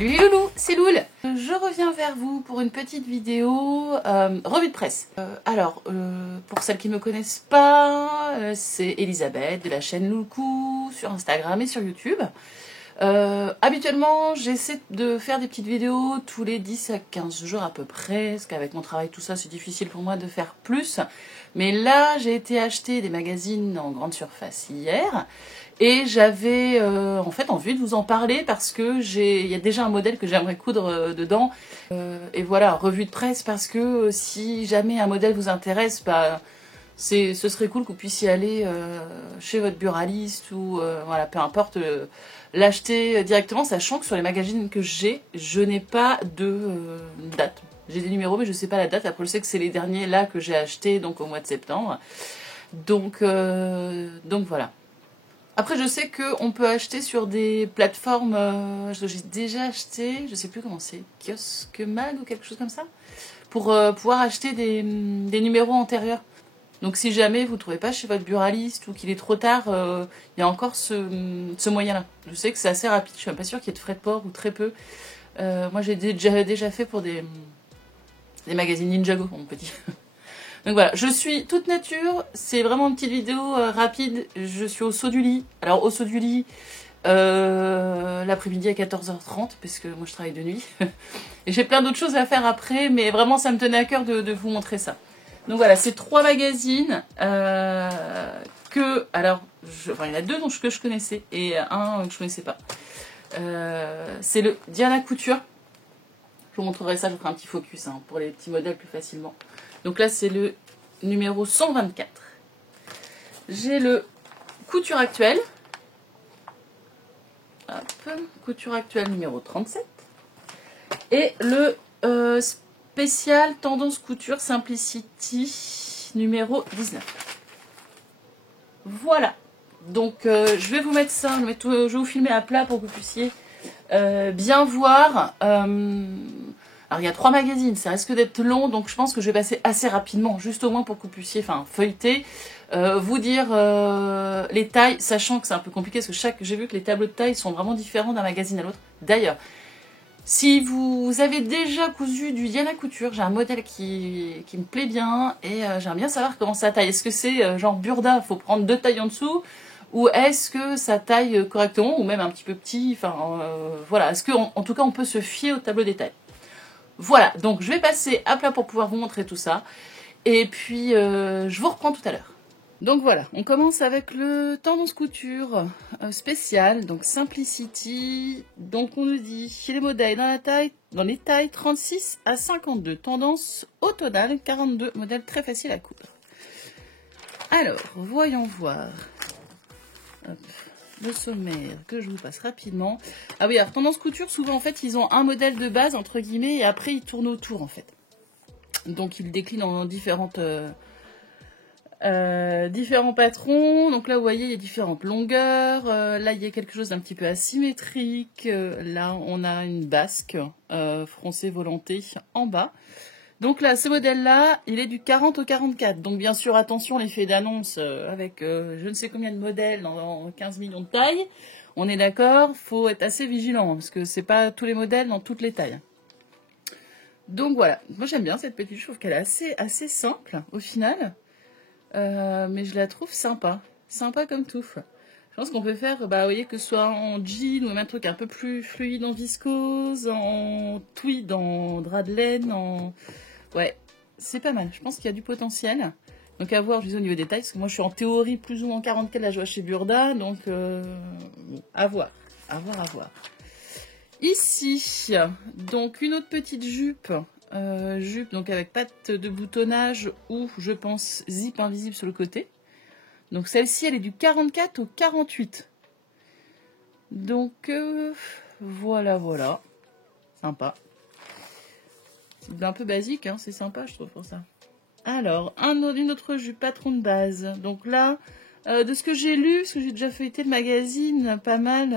Salut les loulous, c'est Loul. Je reviens vers vous pour une petite vidéo revue de presse. Pour celles qui ne me connaissent pas, c'est Elisabeth de la chaîne Loulcou sur Instagram et sur YouTube. Habituellement, j'essaie de faire des petites vidéos tous les 10 à 15 jours à peu près, parce qu'avec mon travail, tout ça, c'est difficile pour moi de faire plus. Mais là, j'ai été acheter des magazines en grande surface hier, et j'avais en fait envie de vous en parler parce que il y a déjà un modèle que j'aimerais coudre dedans. Et voilà, revue de presse, parce que si jamais un modèle vous intéresse, bah, ce serait cool que vous puissiez aller chez votre buraliste ou voilà, peu importe, l'acheter directement, sachant que sur les magazines que j'ai, je n'ai pas de date. J'ai des numéros mais je ne sais pas la date. Après je sais que c'est les derniers là que j'ai achetés, donc au mois de septembre. Donc voilà. Après je sais qu'on peut acheter sur des plateformes, j'ai déjà acheté, je sais plus comment c'est, Kiosque Mag ou quelque chose comme ça, pour pouvoir acheter des numéros antérieurs. Donc si jamais vous ne trouvez pas chez votre buraliste ou qu'il est trop tard, il y a encore ce moyen-là. Je sais que c'est assez rapide, je suis même pas sûre qu'il y ait de frais de port ou très peu. Moi j'ai déjà fait pour des magazines Ninjago, mon petit. Donc voilà, je suis toute nature, c'est vraiment une petite vidéo rapide. Je suis au saut du lit. Alors au saut du lit, l'après-midi à 14h30, parce que moi je travaille de nuit. Et j'ai plein d'autres choses à faire après, mais vraiment ça me tenait à cœur de vous montrer ça. Donc voilà, c'est 3 magazines alors, il y en a 2 que je connaissais et un que je connaissais pas. C'est le Diana Couture. Je vous montrerai ça, je ferai un petit focus pour les petits modèles plus facilement. Donc là, c'est le numéro 124. J'ai le Couture Actuelle. Hop, Couture Actuelle numéro 37. Et le spécial Tendance Couture Simplicity numéro 19. Voilà. Donc je vais vous mettre ça, je vais vous filmer à plat pour que vous puissiez bien voir. Alors il y a 3 magazines, ça risque d'être long, donc je pense que je vais passer assez rapidement, juste au moins pour que vous puissiez feuilleter, vous dire les tailles, sachant que c'est un peu compliqué, parce que j'ai vu que les tableaux de taille sont vraiment différents d'un magazine à l'autre. D'ailleurs, si vous avez déjà cousu du Diana Couture, j'ai un modèle qui me plaît bien, et j'aimerais bien savoir comment ça taille. Est-ce que c'est genre Burda, faut prendre 2 tailles en dessous, ou est-ce que ça taille correctement, ou même un petit peu petit, voilà. Est-ce qu'en tout cas on peut se fier au tableau des tailles? Voilà, donc je vais passer à plat pour pouvoir vous montrer tout ça. Et puis, je vous reprends tout à l'heure. Donc voilà, on commence avec le Tendance Couture spécial, donc Simplicity. Donc on nous dit, chez les modèles dans les tailles 36 à 52. Tendance automnale, 42, modèle très facile à coudre. Alors, voyons voir. Hop. Le sommaire que je vous passe rapidement. Ah oui, alors Tendance Couture, souvent en fait ils ont un modèle de base entre guillemets et après ils tournent autour en fait. Donc ils déclinent en différents patrons. Donc là vous voyez il y a différentes longueurs. Là il y a quelque chose d'un petit peu asymétrique. Là on a une basque froncée volantée en bas. Donc là, ce modèle-là, il est du 40 au 44. Donc bien sûr, attention, l'effet d'annonce avec je ne sais combien de modèles dans 15 millions de tailles. On est d'accord, faut être assez vigilant, parce que c'est pas tous les modèles dans toutes les tailles. Donc voilà, moi j'aime bien cette petite, je trouve qu'elle est assez simple au final. Mais je la trouve sympa comme tout. Je pense qu'on peut faire, vous voyez, que ce soit en jean ou même un truc un peu plus fluide en viscose, en tweed, en drap de laine, Ouais, c'est pas mal. Je pense qu'il y a du potentiel. Donc à voir, je dis au niveau des tailles, parce que moi je suis en théorie plus ou moins 44, là je vois chez Burda, donc à voir. Ici, donc une autre petite jupe, donc avec patte de boutonnage ou, je pense, zip invisible sur le côté. Donc celle-ci, elle est du 44 au 48. Donc voilà. Sympa. C'est un peu basique, c'est sympa, je trouve, pour ça. Alors, une autre jupe, patron de base. Donc là, de ce que j'ai lu, parce que j'ai déjà feuilleté le magazine, pas mal,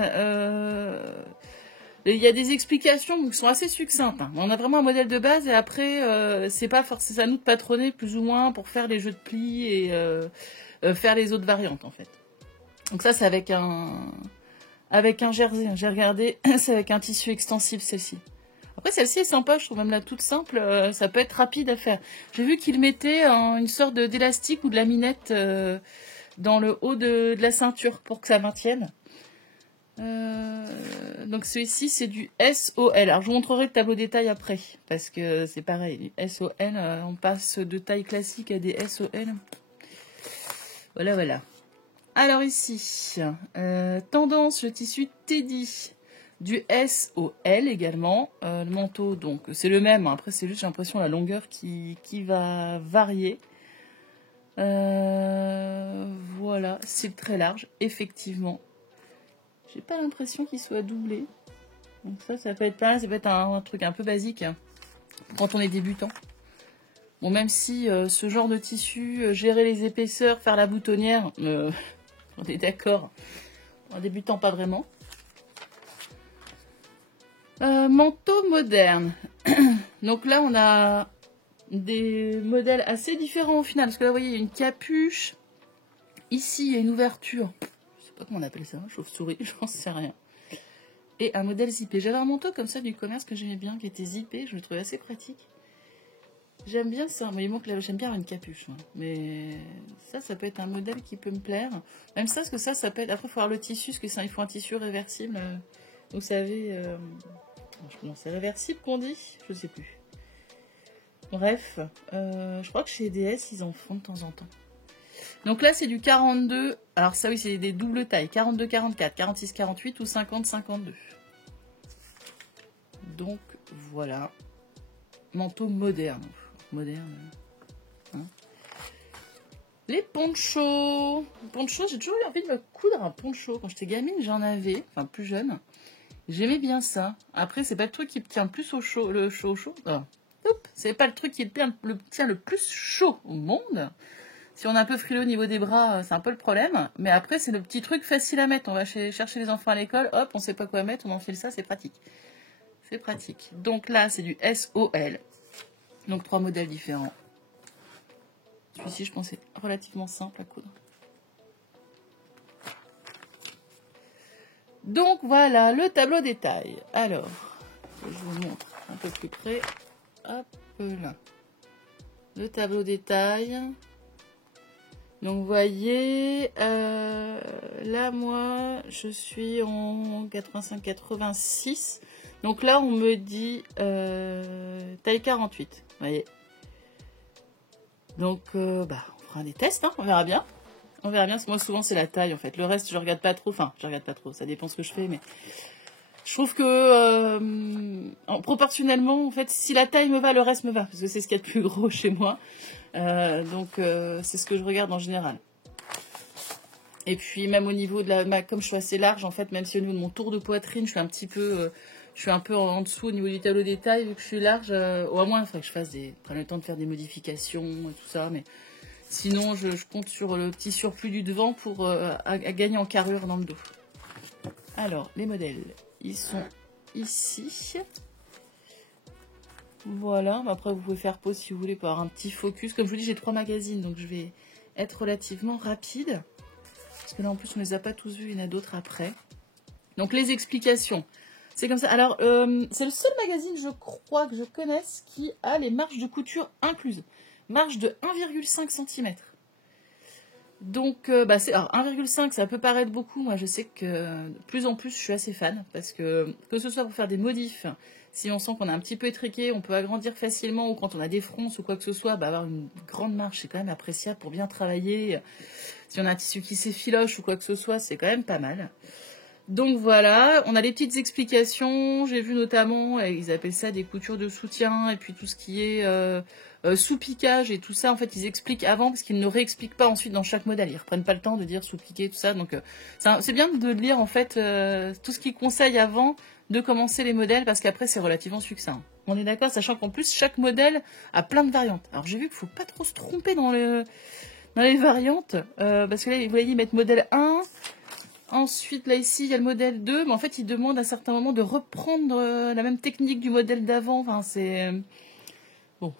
il y a des explications qui sont assez succinctes. On a vraiment un modèle de base, et après, c'est pas forcément à nous de patronner, plus ou moins, pour faire les jeux de plis et faire les autres variantes, en fait. Donc ça, c'est avec avec un jersey. J'ai regardé, c'est avec un tissu extensible celle-ci. Après, celle-ci est sympa, je trouve même la toute simple, ça peut être rapide à faire. J'ai vu qu'il mettait une sorte d'élastique ou de laminette dans le haut de la ceinture pour que ça maintienne. Donc celui-ci, c'est du SOL. Alors, je vous montrerai le tableau des tailles après, parce que c'est pareil, SOL, on passe de taille classique à des SOL. Voilà, voilà. Alors ici, tendance, le tissu Teddy. Du SOL également. Le manteau, donc, c'est le même. Après, c'est juste, j'ai l'impression, la longueur qui va varier. Voilà, c'est très large, effectivement. J'ai pas l'impression qu'il soit doublé. Donc ça peut être pas mal. Ça peut être un truc un peu basique hein, quand on est débutant. Bon, même si ce genre de tissu, gérer les épaisseurs, faire la boutonnière, on est d'accord. En débutant, pas vraiment. Manteau moderne. Donc là, on a des modèles assez différents au final. Parce que là, vous voyez, il y a une capuche. Ici, il y a une ouverture. Je sais pas comment on appelle ça. Chauve-souris, j'en sais rien. Et un modèle zippé. J'avais un manteau comme ça du commerce que j'aimais bien, qui était zippé. Je le trouvais assez pratique. J'aime bien ça. Mais il manque là, j'aime bien avoir une capuche. Hein. Mais ça peut être un modèle qui peut me plaire. Même ça, parce que ça peut être... Après, il faut avoir le tissu, parce que ça, il faut un tissu réversible. Vous savez... c'est réversible qu'on dit, je sais plus. Bref, je crois que chez DS, ils en font de temps en temps. Donc là, c'est du 42. Alors ça, oui, c'est des doubles tailles. 42-44, 46-48 ou 50-52. Donc, voilà. Manteau moderne. Moderne. Hein. Les ponchos. Ponchos, j'ai toujours eu envie de me coudre un poncho. Quand j'étais gamine, j'en avais. Enfin, plus jeune. J'aimais bien ça. Après, c'est pas le truc qui tient plus au chaud. Le chaud. C'est pas le truc qui tient le plus chaud au monde. Si on est un peu frileux au niveau des bras, c'est un peu le problème. Mais après, c'est le petit truc facile à mettre. On va chercher les enfants à l'école, hop, on sait pas quoi mettre, on enfile ça, c'est pratique. C'est pratique. Donc là, c'est du SOL. Donc 3 modèles différents. Celui-ci, je pense, est relativement simple à coudre. Donc voilà, le tableau des tailles. Alors, je vous montre un peu plus près. Hop là. Le tableau des tailles. Donc vous voyez, là moi, je suis en 85-86. Donc là, on me dit taille 48. Vous voyez. Donc, on fera des tests, hein, on verra bien. On verra bien, parce que moi, souvent, c'est la taille, en fait. Le reste, je regarde pas trop. Enfin, je regarde pas trop, ça dépend ce que je fais, mais... Je trouve que, proportionnellement, en fait, si la taille me va, le reste me va. Parce que c'est ce qu'il y a de plus gros chez moi. Donc, c'est ce que je regarde en général. Et puis, même au niveau de comme je suis assez large, en fait, même si au niveau de mon tour de poitrine, je suis un petit peu... je suis un peu en dessous au niveau du tableau des tailles, vu que je suis large. Au moins, il faudrait que je prenne le temps de faire des modifications et tout ça, mais... Sinon, je compte sur le petit surplus du devant pour à gagner en carrure dans le dos. Alors, les modèles, ils sont ici. Voilà. Après, vous pouvez faire pause si vous voulez pour avoir un petit focus. Comme je vous dis, j'ai 3 magazines, donc je vais être relativement rapide. Parce que là, en plus, on ne les a pas tous vus. Il y en a d'autres après. Donc, les explications. C'est comme ça. Alors, c'est le seul magazine, je crois, que je connaisse qui a les marges de couture incluses. Marge de 1,5 cm. Donc, 1,5, ça peut paraître beaucoup. Moi, je sais que de plus en plus, je suis assez fan. Parce que ce soit pour faire des modifs, si on sent qu'on est un petit peu étriqué, on peut agrandir facilement. Ou quand on a des fronces ou quoi que ce soit, avoir une grande marge, c'est quand même appréciable pour bien travailler. Si on a un tissu qui s'effiloche ou quoi que ce soit, c'est quand même pas mal. Donc voilà, on a des petites explications. J'ai vu notamment, ils appellent ça des coutures de soutien. Et puis tout ce qui est... sous-piquage et tout ça, en fait, ils expliquent avant parce qu'ils ne réexpliquent pas ensuite dans chaque modèle. Ils reprennent pas le temps de dire sous-piquer, tout ça. Donc, c'est bien de lire, en fait, tout ce qu'ils conseillent avant de commencer les modèles parce qu'après, c'est relativement succinct. On est d'accord, sachant qu'en plus, chaque modèle a plein de variantes. Alors, j'ai vu qu'il faut pas trop se tromper dans les variantes parce que là, vous voyez, ils mettent modèle 1. Ensuite, là, ici, il y a le modèle 2. Mais en fait, ils demandent à certains moments de reprendre la même technique du modèle d'avant. Enfin, c'est... Bon,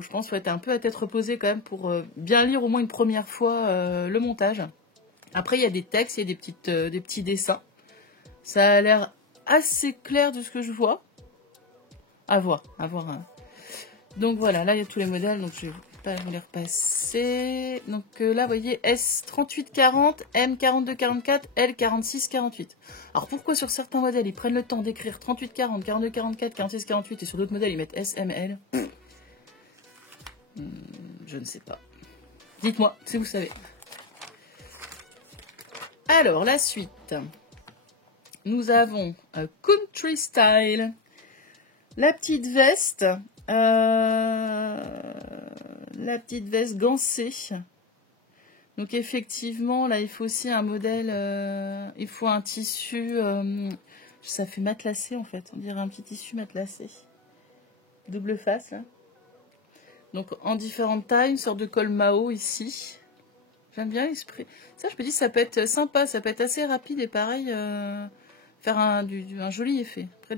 je pense qu'il faut être un peu à tête reposée quand même pour bien lire au moins une première fois le montage. Après, il y a des textes, il y a des petits dessins. Ça a l'air assez clair de ce que je vois. À voir. Hein. Donc voilà, là il y a tous les modèles, donc je vais pas vous les repasser. Donc là, vous voyez S3840, M4244, L4648. Alors pourquoi sur certains modèles ils prennent le temps d'écrire 3840, 4244, 4648 et sur d'autres modèles ils mettent SML? Je ne sais pas. Dites-moi si vous savez. Alors la suite. Nous avons Country Style. La petite veste. La petite veste gancée. Donc effectivement, là, il faut aussi un modèle, il faut un tissu, ça fait matelassé en fait, on dirait un petit tissu matelassé. Double face, là. Donc en différentes tailles, une sorte de col Mao ici. J'aime bien l'esprit. Ça, je me dis, ça peut être sympa, ça peut être assez rapide et pareil, faire un joli effet. Après,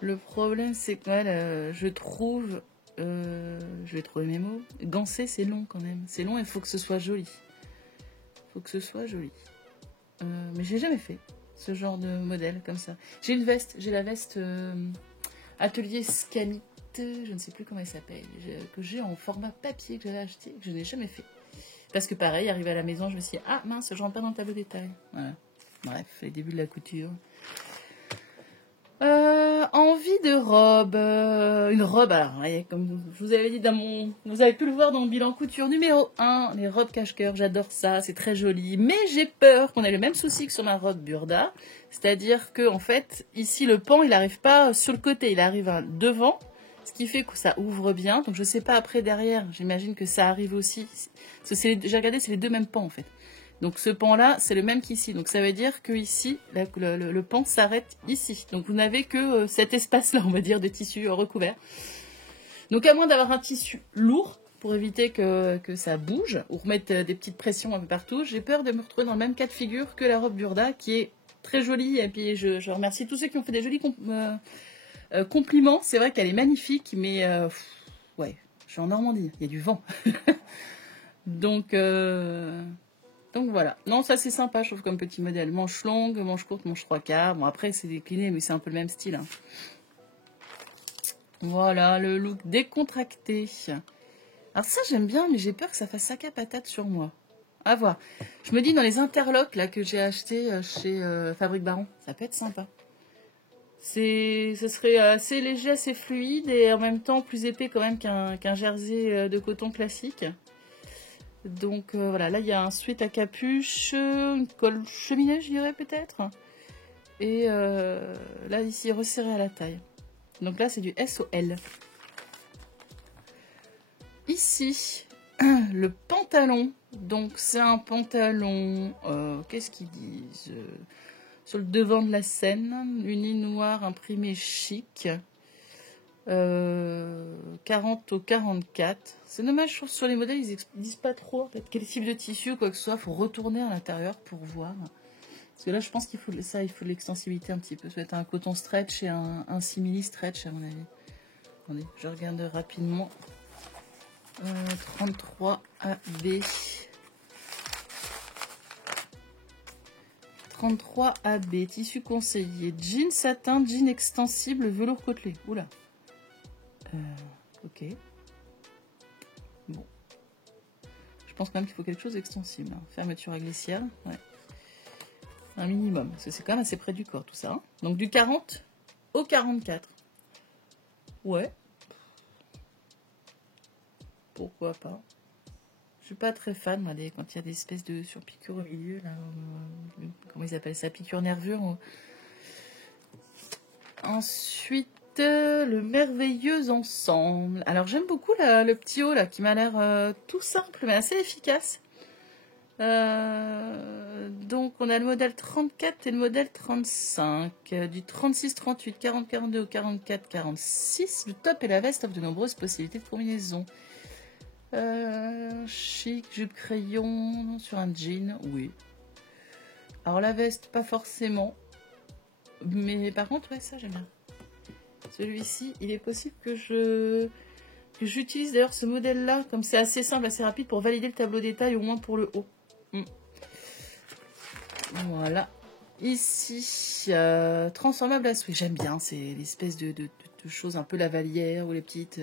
le problème, c'est que je trouve... je vais trouver mes mots. Gancer, c'est long quand même. C'est long et il faut que ce soit joli. Mais j'ai jamais fait ce genre de modèle comme ça. J'ai une veste. J'ai la veste Atelier Scamite. Je ne sais plus comment elle s'appelle. Que j'ai en format papier que j'avais acheté. Que je n'ai jamais fait. Parce que pareil, arrivé à la maison, je me suis dit, ah mince, je rentre pas dans le tableau détail. Voilà. Bref, les débuts de la couture. Envie de robe. Une robe, alors, comme je vous avais dit vous avez pu le voir dans mon bilan couture numéro 1, les robes cache-cœur, j'adore ça, c'est très joli. Mais j'ai peur qu'on ait le même souci que sur ma robe Burda. C'est-à-dire que, en fait, ici, le pan, il n'arrive pas sur le côté, il arrive devant, ce qui fait que ça ouvre bien. Donc, je sais pas après, derrière, j'imagine que ça arrive aussi. J'ai regardé, c'est les deux mêmes pans, en fait. Donc ce pan-là, c'est le même qu'ici. Donc ça veut dire que ici, le pan s'arrête ici. Donc vous n'avez que cet espace-là, on va dire, de tissu recouvert. Donc à moins d'avoir un tissu lourd, pour éviter que ça bouge, ou remettre des petites pressions un peu partout, j'ai peur de me retrouver dans le même cas de figure que la robe Burda, qui est très jolie. Et puis je remercie tous ceux qui ont fait des jolis compliments. C'est vrai qu'elle est magnifique, mais ouais, je suis en Normandie, il y a du vent. Donc voilà. Non, ça c'est sympa, je trouve, comme petit modèle. Manche longue, manche courte, manche 3/4. Bon, après c'est décliné, mais c'est un peu le même style. Hein. Voilà, le look décontracté. Alors ça j'aime bien, mais j'ai peur que ça fasse sac à patate sur moi. À voir. Je me dis dans les interlocks là que j'ai acheté chez Fabrique Baron, ça peut être sympa. Ce serait assez léger, assez fluide et en même temps plus épais quand même qu'un jersey de coton classique. Donc voilà, là il y a un sweat à capuche, une colle cheminée je dirais peut-être. Et là ici resserré à la taille. Donc là c'est du SOL. Ici, le pantalon. Donc c'est un pantalon, qu'est-ce qu'ils disent sur le devant de la scène, une ligne noire imprimée chic. 40 au 44. C'est dommage, je trouve, sur les modèles, ils disent pas trop en fait, quel type de tissu ou quoi que ce soit. Il faut retourner à l'intérieur pour voir. Parce que là, je pense qu'il faut ça, il faut de l'extensivité un petit peu. Ça va être un coton stretch et un simili stretch, à mon avis. Attendez, je regarde rapidement. 33 AB. 33 AB, tissu conseillé. Jean satin, jean extensible, velours côtelé. Oula. Ok. Bon. Je pense quand même qu'il faut quelque chose d'extensible. Hein. Fermeture à glissière. Ouais. Un minimum. Parce que c'est quand même assez près du corps tout ça. Hein. Donc du 40 au 44. Ouais. Pourquoi pas. Je suis pas très fan moi, quand il y a des espèces de surpiqûres au milieu. Là, comment ils appellent ça? Piqûre nervure. Ensuite. Le merveilleux ensemble. Alors j'aime beaucoup le petit haut là qui m'a l'air tout simple mais assez efficace. Donc on a le modèle 34 et le modèle 35. Du 36, 38, 40, 42 au 44, 46. Le top et la veste offrent de nombreuses possibilités de combinaison. Chic, jupe crayon sur un jean, oui. Alors la veste pas forcément. Mais par contre ouais ça j'aime bien. Celui-ci, il est possible que j'utilise d'ailleurs ce modèle-là, comme c'est assez simple, assez rapide, pour valider le tableau détail, au moins pour le haut. Voilà. Ici, transformable à souhait. J'aime bien, c'est l'espèce de choses un peu lavalière ou les petites...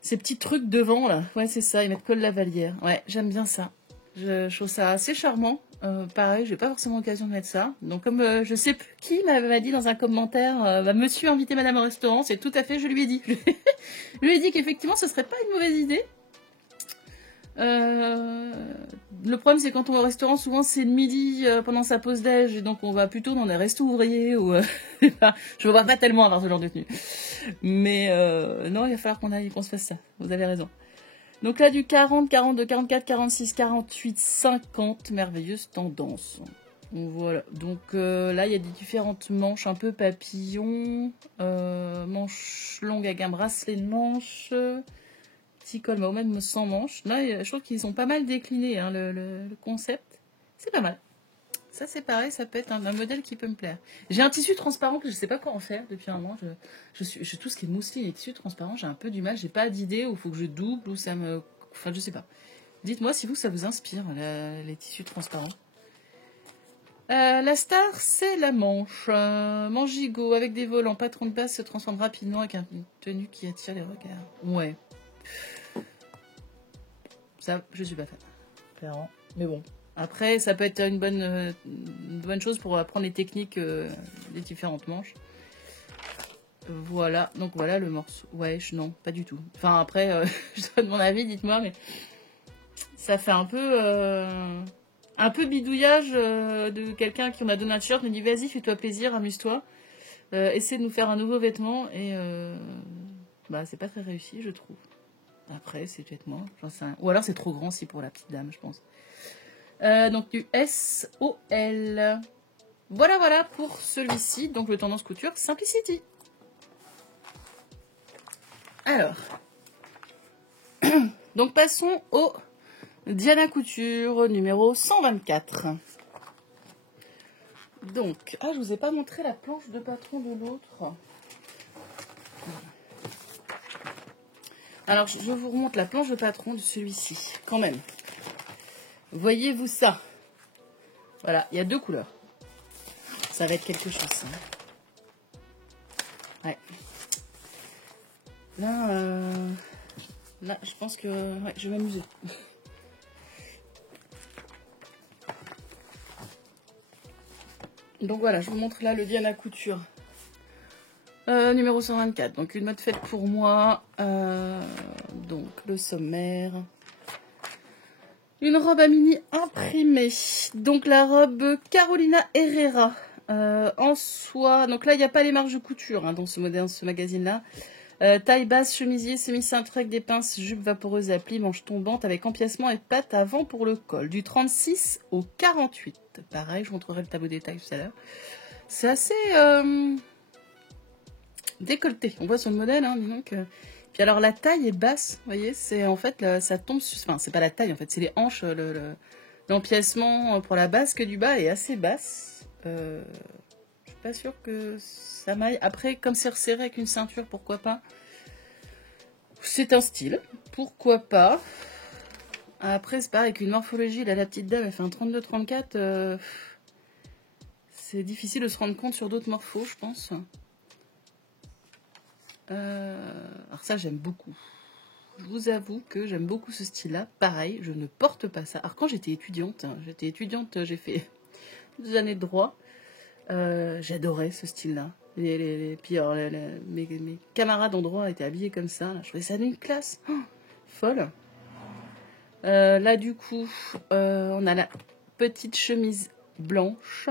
ces petits trucs devant, là. Ouais, c'est ça, ils mettent que le lavalière. Ouais, j'aime bien ça. Je trouve ça assez charmant. Pareil, j'ai pas forcément l'occasion de mettre ça. Donc, comme je sais plus qui m'a dit dans un commentaire, monsieur a invité madame au restaurant, c'est tout à fait, je lui ai dit. Je lui ai dit qu'effectivement, ce serait pas une mauvaise idée. Le problème, c'est quand on va au restaurant, souvent c'est le midi pendant sa pause déj, et donc on va plutôt dans des restos ouvriers ou je ne vois pas tellement avoir ce genre de tenue. Mais non, il va falloir qu'on se fasse ça. Vous avez raison. Donc là, du 40, 42, 44, 46, 48, 50, merveilleuse tendance. Donc voilà. Donc là, il y a des différentes manches un peu papillons, manches longues avec un bracelet de manches. Petit col, mais au même sans manches. Là, je trouve qu'ils ont pas mal décliné hein, le concept. C'est pas mal. Ça, c'est pareil, ça peut être un modèle qui peut me plaire. J'ai un tissu transparent que je sais pas quoi en faire depuis un moment. Tout ce qui est mousseline et tissu transparent, j'ai un peu du mal. J'ai pas d'idée où il faut que je double ou ça me... Enfin, je sais pas. Dites-moi si ça vous inspire, les tissus transparents. La star, c'est la manche. Manche gigot avec des volants. Patron de base se transforme rapidement avec une tenue qui attire les regards. Ouais. Ça, je suis pas fan, clairement. Mais bon, après, ça peut être une bonne chose pour apprendre les techniques des différentes manches. Voilà, donc voilà le morceau. Ouais, non, pas du tout. Enfin, après, je donne mon avis, dites-moi, mais ça fait un peu bidouillage de quelqu'un qui on a donné un t-shirt, me dit vas-y, fais-toi plaisir, amuse-toi. Essaie de nous faire un nouveau vêtement et c'est pas très réussi, je trouve. Après, c'est peut-être moi. Ou alors c'est trop grand aussi pour la petite dame, je pense. Donc du SOL. Voilà pour celui-ci. Donc le tendance couture Simplicity. Alors. Donc passons au Diana Couture numéro 124. Donc, je vous ai pas montré la planche de patron de l'autre. Alors, je vous remonte la planche de patron de celui-ci, quand même. Voyez-vous ça? Voilà, il y a 2 couleurs. Ça va être quelque chose, ça. Ouais. Là, je pense que je vais m'amuser. Donc voilà, je vous montre là le Diana Couture. Numéro 124, donc une mode faite pour moi. Donc le sommaire. Une robe à mini imprimée. Donc la robe Carolina Herrera. En soie. Donc là, il n'y a pas les marges de couture hein, dans ce magazine-là. Taille basse, chemisier, semi-cintre avec des pinces, jupe vaporeuse à plis, manche tombante avec empiècement et patte avant pour le col. Du 36 au 48. Pareil, je vous montrerai le tableau détail tout à l'heure. C'est assez... décolleté. On voit sur le modèle, hein, donc. Puis alors la taille est basse, vous voyez, c'est en fait ça tombe, enfin c'est pas la taille en fait, c'est les hanches, l'empiècement pour la basque du bas est assez basse. Je suis pas sûre que ça m'aille. Après, comme c'est resserré avec une ceinture, pourquoi pas. C'est un style, pourquoi pas. Après c'est pareil avec une morphologie, là la petite dame elle fait un 32-34. C'est difficile de se rendre compte sur d'autres morphos, je pense. Alors ça j'aime beaucoup. Je vous avoue que j'aime beaucoup ce style-là. Pareil, je ne porte pas ça. Alors quand j'étais étudiante, j'ai fait 2 années de droit. J'adorais ce style-là. Puis alors, mes camarades en droit étaient habillés comme ça. Je trouvais ça d'une classe folle. Là du coup, on a la petite chemise blanche.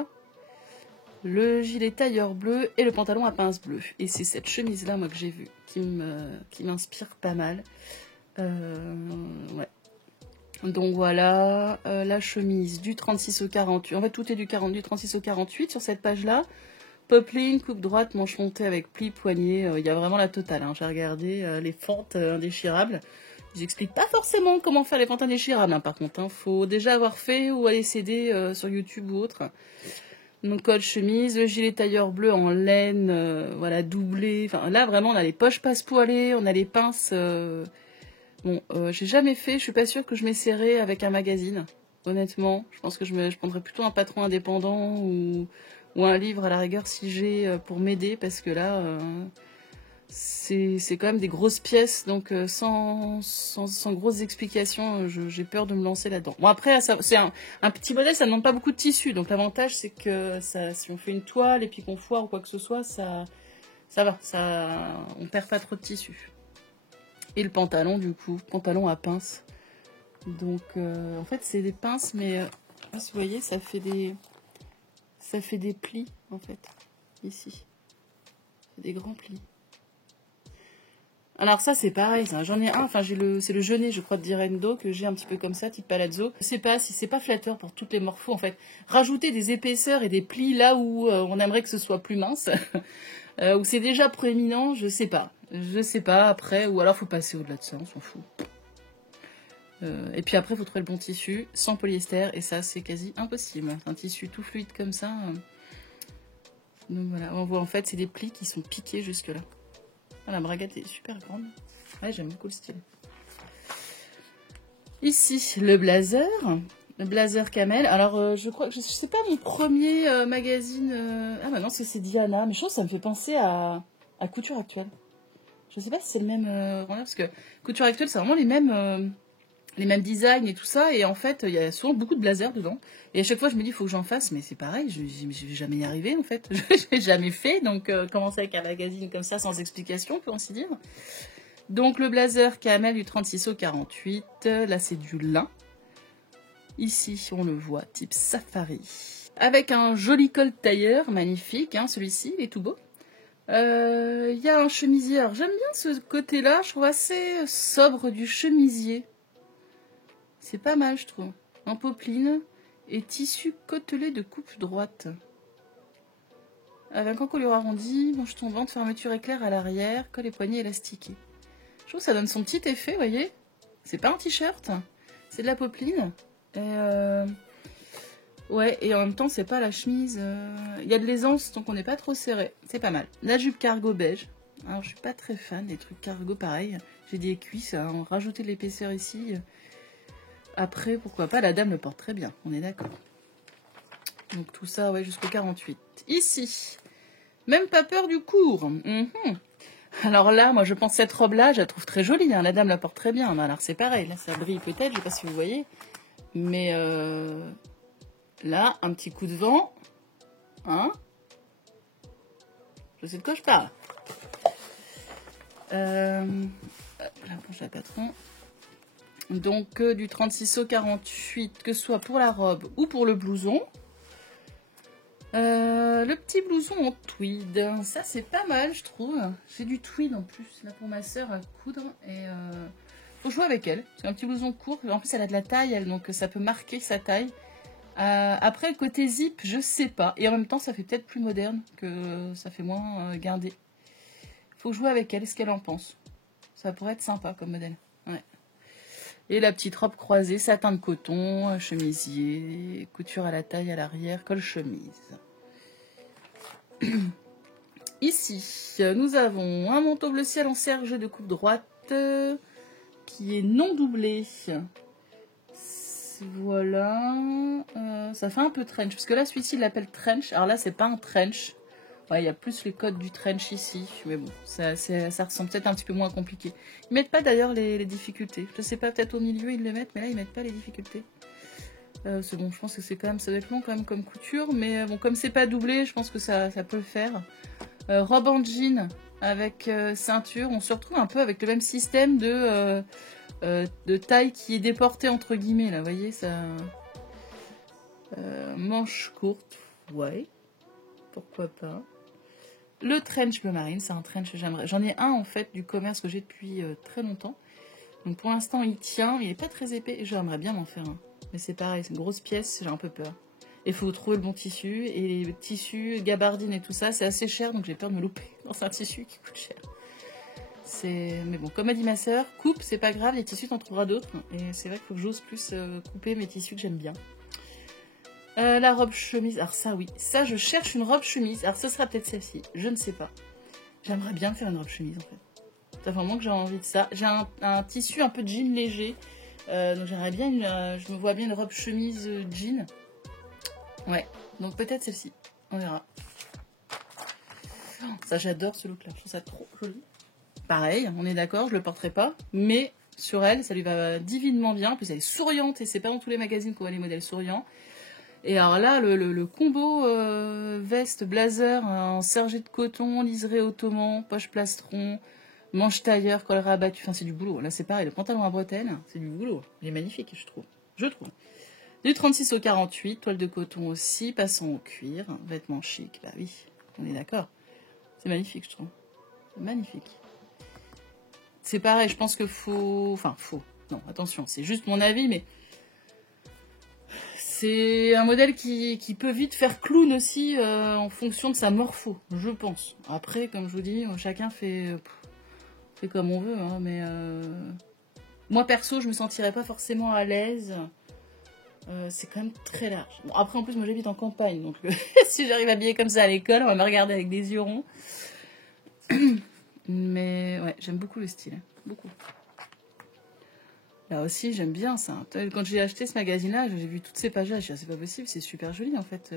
Le gilet tailleur bleu et le pantalon à pince bleue. Et c'est cette chemise-là, moi, que j'ai vue, qui m'inspire pas mal. Ouais. Donc voilà, la chemise du 36 au 48. En fait, tout est du 36 au 48 sur cette page-là. Popeline, coupe droite, manche montée avec pli, poignet. Il y a vraiment la totale. Hein. J'ai regardé les fentes indéchirables. Je n'explique pas forcément comment faire les fentes indéchirables. Hein, par contre, il faut déjà avoir fait ou aller s'aider sur YouTube ou autre. Donc col chemise, le gilet tailleur bleu en laine, voilà, doublé. Enfin là vraiment on a les poches passe-poilées, on a les pinces. J'ai jamais fait, je suis pas sûre que je m'essaierai avec un magazine. honnêtement. Je pense que je prendrais plutôt un patron indépendant ou un livre à la rigueur si j'ai pour m'aider, parce que là, c'est quand même des grosses pièces, donc sans grosses explications, j'ai peur de me lancer là-dedans. Bon, après, c'est un petit modèle, ça ne demande pas beaucoup de tissu, donc l'avantage c'est que si on fait une toile et puis qu'on foire ou quoi que ce soit, ça va, on perd pas trop de tissu. Et le pantalon, du coup, pantalon à pince. Donc, en fait, c'est des pinces, mais si vous voyez, ça fait des plis, en fait, ici. C'est des grands plis. Alors ça, c'est pareil, j'en ai un, enfin, c'est le genêt, je crois, de Direndo, que j'ai un petit peu comme ça, type palazzo. Je sais pas si c'est pas flatteur pour toutes les morphos, en fait. Rajouter des épaisseurs et des plis là où on aimerait que ce soit plus mince, où c'est déjà proéminent, je sais pas. Je sais pas, après, ou alors faut passer au-delà de ça, on s'en fout. Et puis après, il faut trouver le bon tissu, sans polyester, et ça, c'est quasi impossible. Un tissu tout fluide comme ça. Donc voilà, on voit en fait, c'est des plis qui sont piqués jusque-là. Ah, la braguette est super grande. Ouais, j'aime beaucoup le style. Ici, le blazer. Le blazer camel. Alors, je crois que c'est pas mon premier magazine. Ah bah non, c'est Diana. Mais je pense que ça me fait penser à Couture Actuelle. Je sais pas si c'est le même parce que Couture Actuelle, c'est vraiment les mêmes designs et tout ça. Et en fait, il y a souvent beaucoup de blazers dedans. Et à chaque fois, je me dis, il faut que j'en fasse. Mais c'est pareil, je vais jamais y arriver, en fait. Je l'ai jamais fait. Donc, commencer avec un magazine comme ça, sans explication, pour ainsi dire. Donc, le blazer camel du 36 au 48. Là, c'est du lin. Ici, on le voit, type safari. Avec un joli col tailleur, magnifique. Hein, celui-ci, il est tout beau. Il y a un chemisier. Alors, j'aime bien ce côté-là. Je trouve assez sobre du chemisier. C'est pas mal, je trouve. En popeline et tissu côtelé de coupe droite. Avec un encolure arrondi, manche tombante, fermeture éclair à l'arrière, col et poignet élastiqués. Je trouve que ça donne son petit effet, vous voyez. C'est pas un t-shirt, c'est de la popeline. Et ouais, et en même temps, c'est pas la chemise. Il y a de l'aisance, donc on n'est pas trop serré. C'est pas mal. La jupe cargo beige. Alors, je suis pas très fan des trucs cargo pareil. J'ai des cuisses, on rajouter de l'épaisseur ici. Après, pourquoi pas, la dame le porte très bien, on est d'accord. Donc tout ça, ouais, jusqu'au 48. Ici, même pas peur du court. Alors là, moi je pense cette robe-là, je la trouve très jolie, hein. La dame la porte très bien. Alors c'est pareil, là ça brille peut-être, je sais pas si vous voyez. Mais là, un petit coup de vent. Hein, je sais de quoi je parle. Là, je la patron. Donc du 36 au 48, que ce soit pour la robe ou pour le blouson. Le petit blouson en tweed, ça c'est pas mal je trouve. J'ai du tweed en plus là pour ma soeur à coudre et faut jouer avec elle. C'est un petit blouson court, en plus elle a de la taille elle, donc ça peut marquer sa taille. Après le côté zip je sais pas, et en même temps ça fait peut-être plus moderne, que ça fait moins guindé. Faut jouer avec elle, ce qu'elle en pense. Ça pourrait être sympa comme modèle. Ouais. Et la petite robe croisée, satin de coton, chemisier, couture à la taille à l'arrière, col chemise. Ici, nous avons un manteau bleu ciel en serge de coupe droite qui est non doublé. Voilà. Ça fait un peu trench, parce que là, celui-ci, il l'appelle trench. Alors là, c'est pas un trench. Ouais, il y a plus les codes du trench ici, mais bon, ça ressemble peut-être un petit peu moins compliqué. Ils mettent pas d'ailleurs les difficultés. Je sais pas, peut-être au milieu ils le mettent, mais là ils mettent pas les difficultés. C'est bon, je pense que c'est quand même, ça doit être long quand même comme couture, mais bon, comme c'est pas doublé, je pense que ça peut le faire. Robe en jean avec ceinture, on se retrouve un peu avec le même système de taille qui est déportée entre guillemets, là, vous voyez, ça... manche courte, ouais, pourquoi pas. Le trench bleu marine, c'est un trench que j'aimerais. J'en ai un en fait du commerce que j'ai depuis très longtemps. Donc pour l'instant il tient, il est pas très épais et j'aimerais bien m'en faire un. Mais c'est pareil, c'est une grosse pièce, j'ai un peu peur. Il faut trouver le bon tissu, et les tissus, gabardines et tout ça, c'est assez cher, donc j'ai peur de me louper dans un tissu qui coûte cher. Mais bon, comme a dit ma soeur, coupe, c'est pas grave, les tissus t'en trouveras d'autres. Et c'est vrai qu'il faut que j'ose plus couper mes tissus que j'aime bien. La robe chemise, alors ça oui, ça je cherche une robe chemise, alors ce sera peut-être celle-ci, je ne sais pas. J'aimerais bien faire une robe chemise en fait. Ça fait vraiment que j'ai envie de ça. J'ai un tissu un peu jean léger, Donc j'aimerais bien je me vois bien une robe chemise jean. Ouais, donc peut-être celle-ci. On verra. Oh, ça, j'adore ce look-là. Je trouve ça trop joli. Pareil, on est d'accord, je le porterai pas. Mais sur elle, ça lui va divinement bien. En plus, elle est souriante et c'est pas dans tous les magazines qu'on voit les modèles souriants. Et alors là, le combo veste, blazer en sergé de coton, liseré ottoman, poche plastron, manche tailleur, col rabattu. Enfin, c'est du boulot. Là, c'est pareil. Le pantalon à bretelles, c'est du boulot. Il est magnifique, je trouve. Du 36 au 48, toile de coton aussi, passant au cuir, vêtements chic. Bah oui, on est d'accord. C'est magnifique, je trouve. C'est magnifique. C'est pareil, je pense que faut... Enfin, faux. Non, attention, c'est juste mon avis, mais... C'est un modèle qui peut vite faire clown aussi en fonction de sa morpho, je pense. Après, comme je vous dis, chacun fait comme on veut, hein, mais moi perso, je me sentirais pas forcément à l'aise. C'est quand même très large. Bon, après, en plus, moi j'habite en campagne, donc si j'arrive habillée comme ça à l'école, on va me regarder avec des yeux ronds. Mais ouais, j'aime beaucoup le style, hein, beaucoup. Là aussi, j'aime bien ça. Quand j'ai acheté ce magazine-là, j'ai vu toutes ces pages-là. Je me suis dit, c'est pas possible, c'est super joli en fait.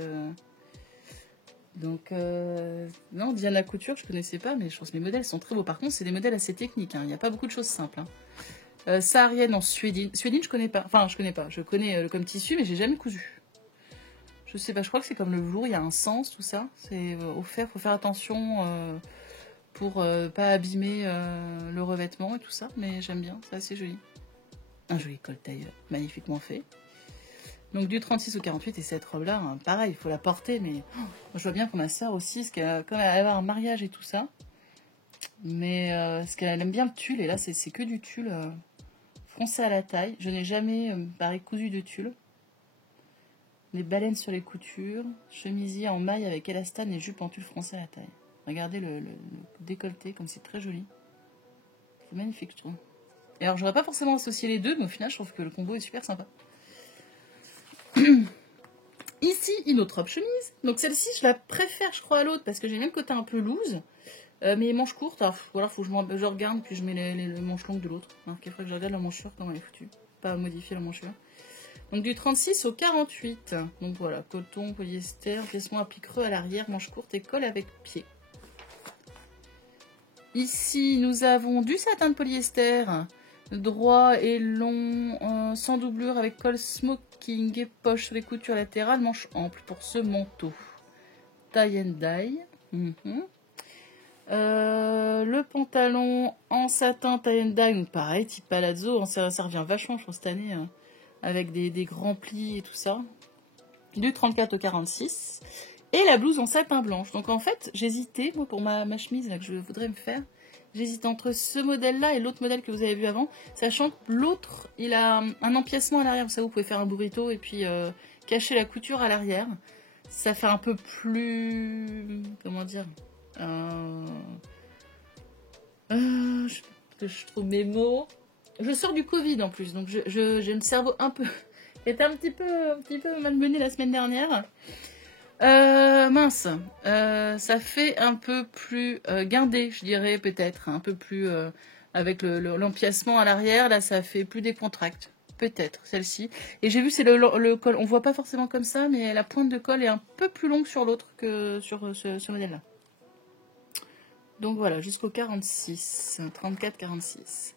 Donc, non, Diana Couture, je connaissais pas, mais je pense que les modèles sont très beaux. Par contre, c'est des modèles assez techniques. Hein. Il n'y a pas beaucoup de choses simples. Hein. Saharienne en suédine. Suédine, je connais pas. Enfin, je connais pas. Je connais comme tissu, mais j'ai jamais cousu. Je sais pas, je crois que c'est comme le velours, il y a un sens, tout ça. C'est offert, faut faire attention pour pas abîmer le revêtement et tout ça. Mais j'aime bien, c'est assez joli. Un joli col tailleur, magnifiquement fait. Donc du 36 au 48, et cette robe-là, hein, pareil, il faut la porter, mais je vois bien pour ma soeur aussi, parce qu'elle quand elle va avoir un mariage et tout ça, mais parce qu'elle aime bien le tulle, et là c'est que du tulle froncé à la taille. Je n'ai jamais, pareil, cousu de tulle. Les baleines sur les coutures, chemisier en maille avec élastane et jupe en tulle froncé à la taille. Regardez le décolleté, comme c'est très joli. C'est magnifique, je trouve. Et alors, j'aurais pas forcément associé les deux, mais au final, je trouve que le combo est super sympa. Ici, une autre robe chemise. Donc celle-ci, je la préfère, je crois, à l'autre, parce que j'ai même le côté un peu loose. Mais les manches courtes, alors, voilà, faut que je regarde, puis je mets les manches longues de l'autre. Hein, qu'il faudrait que je regarde la manchure, comment elle est foutue. Pas modifier la manchure. Donc du 36 au 48. Donc voilà, coton, polyester, piècement à pic creux à l'arrière, manche courte et col avec pied. Ici, nous avons du satin de polyester, droit et long, sans doublure, avec col smoking et poche sur les coutures latérales, manche ample pour ce manteau. Tie and dye. Le pantalon en satin tie and dye, donc pareil, type palazzo, ça revient vachement, je trouve, cette année, avec des grands plis et tout ça. Du 34 au 46. Et la blouse en satin blanche. Donc en fait, j'hésitais, moi, pour ma chemise là, que je voudrais me faire. J'hésite entre ce modèle-là et l'autre modèle que vous avez vu avant. Sachant que l'autre, il a un empiècement à l'arrière. Ça, vous pouvez faire un burrito et puis cacher la couture à l'arrière. Ça fait un peu plus... Comment dire je trouve mes mots... Je sors du Covid en plus, donc j'ai le cerveau un peu... était un petit peu malmené la semaine dernière. Mince, ça fait un peu plus guindé, je dirais peut-être, un peu plus avec l'empiècement à l'arrière. Là, ça fait plus décontracte, peut-être celle-ci. Et j'ai vu c'est le col. On voit pas forcément comme ça, mais la pointe de col est un peu plus longue sur l'autre que sur ce modèle-là. Donc voilà, jusqu'au 46, 34-46.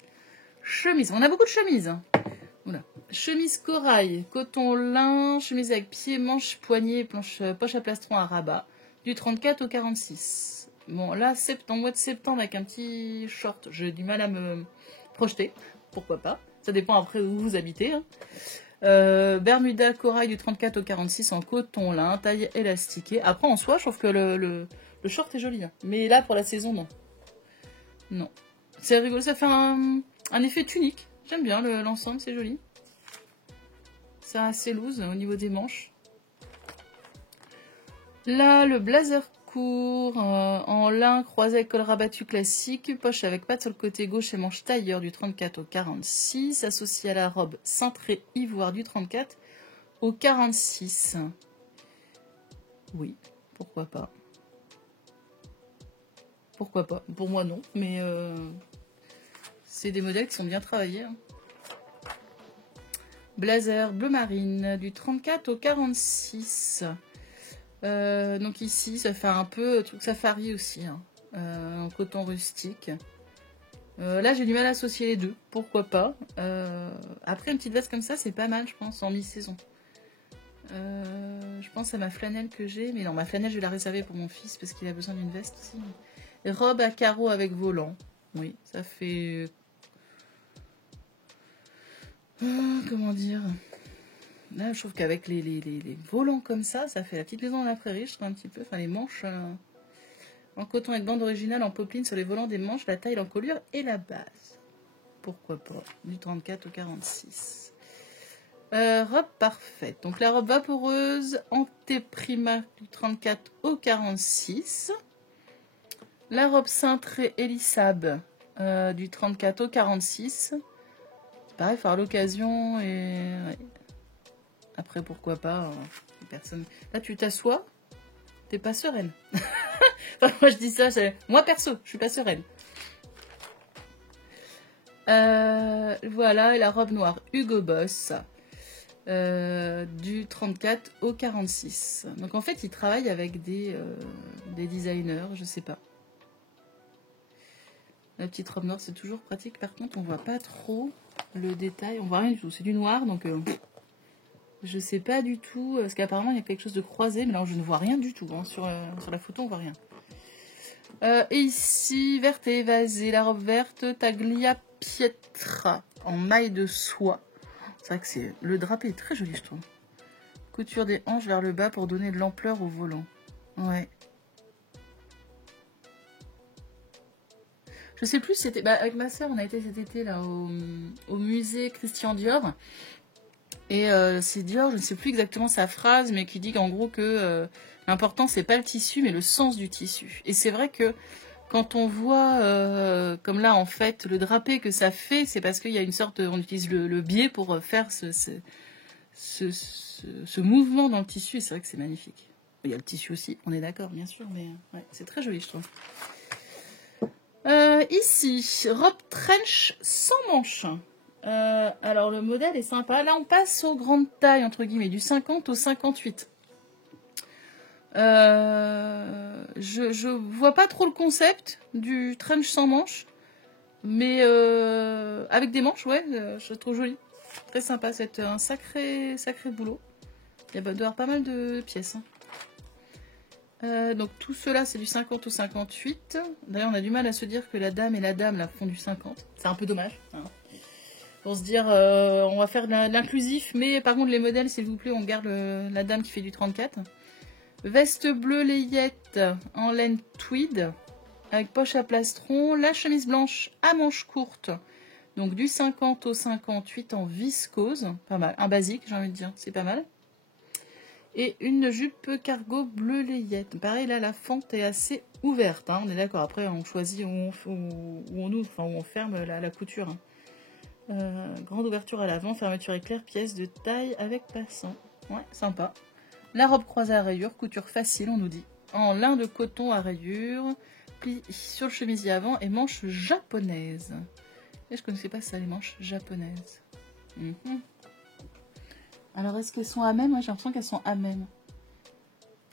Chemise, on a beaucoup de chemises. Oula. Chemise corail, coton lin, chemise avec pied, manche, poignet, poche à plastron à rabat, du 34 au 46. Bon, là, mois de septembre, avec un petit short, j'ai du mal à me projeter, pourquoi pas. Ça dépend après où vous habitez. Hein. Bermuda corail du 34 au 46 en coton lin, taille élastiquée. Après, en soi, je trouve que le short est joli. Hein. Mais là, pour la saison, non. Non. C'est rigolo, ça fait un effet tunique. J'aime bien l'ensemble, c'est joli. C'est assez loose au niveau des manches. Là, le blazer court en lin croisé avec col rabattu classique, poche avec patte sur le côté gauche et manche tailleur du 34 au 46, associé à la robe cintrée ivoire du 34 au 46. Oui, pourquoi pas. Pourquoi pas. Pour moi, non, mais c'est des modèles qui sont bien travaillés. Hein. Blazer bleu marine du 34 au 46. Donc ici, ça fait un peu truc safari aussi, hein. En coton rustique. Là, j'ai du mal à associer les deux. Pourquoi pas. Après, une petite veste comme ça, c'est pas mal, je pense, en mi-saison. Je pense à ma flanelle que j'ai. Mais non, ma flanelle, je vais la réserver pour mon fils parce qu'il a besoin d'une veste aussi. Et robe à carreaux avec volant. Oui, ça fait... comment dire? Là, je trouve qu'avec les volants comme ça fait la petite maison dans la prairie, je trouve un petit peu. Enfin, les manches... en coton avec bande originale en popeline sur les volants des manches, la taille, l'encolure et la base. Pourquoi pas. Du 34 au 46. Robe parfaite. Donc la robe vaporeuse antéprima du 34 au 46. La robe cintrée Elisab du 34 au 46. Pareil, faire l'occasion et... Ouais. Après, pourquoi pas. Personne... Là, tu t'assois, t'es pas sereine. Moi je dis ça, moi perso, je suis pas sereine. Voilà, et la robe noire Hugo Boss du 34 au 46. Donc en fait, il travaille avec des designers, je sais pas. La petite robe noire, c'est toujours pratique. Par contre, on voit pas trop le détail, on voit rien du tout. C'est du noir, donc je sais pas du tout, parce qu'apparemment il y a quelque chose de croisé, mais là je ne vois rien du tout. Hein. Sur la photo, on voit rien. Et ici, verte et évasée, la robe verte, Taglia Pietra, en maille de soie. C'est vrai que le drapé est très joli, je trouve. Couture des hanches vers le bas pour donner de l'ampleur au volant. Ouais. Je sais plus si c'était... Bah, avec ma soeur, on a été cet été là au musée Christian Dior. Et c'est Dior, je ne sais plus exactement sa phrase, mais qui dit qu'en gros que l'important, c'est pas le tissu, mais le sens du tissu. Et c'est vrai que quand on voit, comme là, en fait, le drapé que ça fait, c'est parce qu'il y a une sorte... On utilise le biais pour faire ce mouvement dans le tissu, et c'est vrai que c'est magnifique. Il y a le tissu aussi, on est d'accord, bien sûr, mais ouais, c'est très joli, je trouve. Ici, robe trench sans manches. Alors, le modèle est sympa. Là, on passe aux grandes tailles, entre guillemets, du 50 au 58. Je vois pas trop le concept du trench sans manches, mais avec des manches, ouais, je trouve joli. Très sympa, c'est un sacré boulot. Il doit y avoir pas mal de pièces. Hein. Donc tout cela, c'est du 50 au 58. D'ailleurs, on a du mal à se dire que la dame et la dame là, font du 50. C'est un peu dommage. Hein. Pour se dire, on va faire de l'inclusif, mais par contre, les modèles, s'il vous plaît, on garde la dame qui fait du 34. Veste bleue layette en laine tweed, avec poche à plastron. La chemise blanche à manches courtes, donc du 50 au 58 en viscose. Pas mal. Un basique, j'ai envie de dire, c'est pas mal. Et une jupe cargo bleu layette. Pareil, là, la fente est assez ouverte. Hein, on est d'accord. Après, on choisit où on ouvre, enfin, où on ferme la couture. Hein. Grande ouverture à l'avant, fermeture éclair, pièce de taille avec passant. Ouais, sympa. La robe croisée à rayures, couture facile, on nous dit. En lin de coton à rayures, pli sur le chemisier avant et manches japonaises. Et je connaissais pas ça, les manches japonaises. Alors, est-ce qu'elles sont à même? Moi, j'ai l'impression qu'elles sont à même.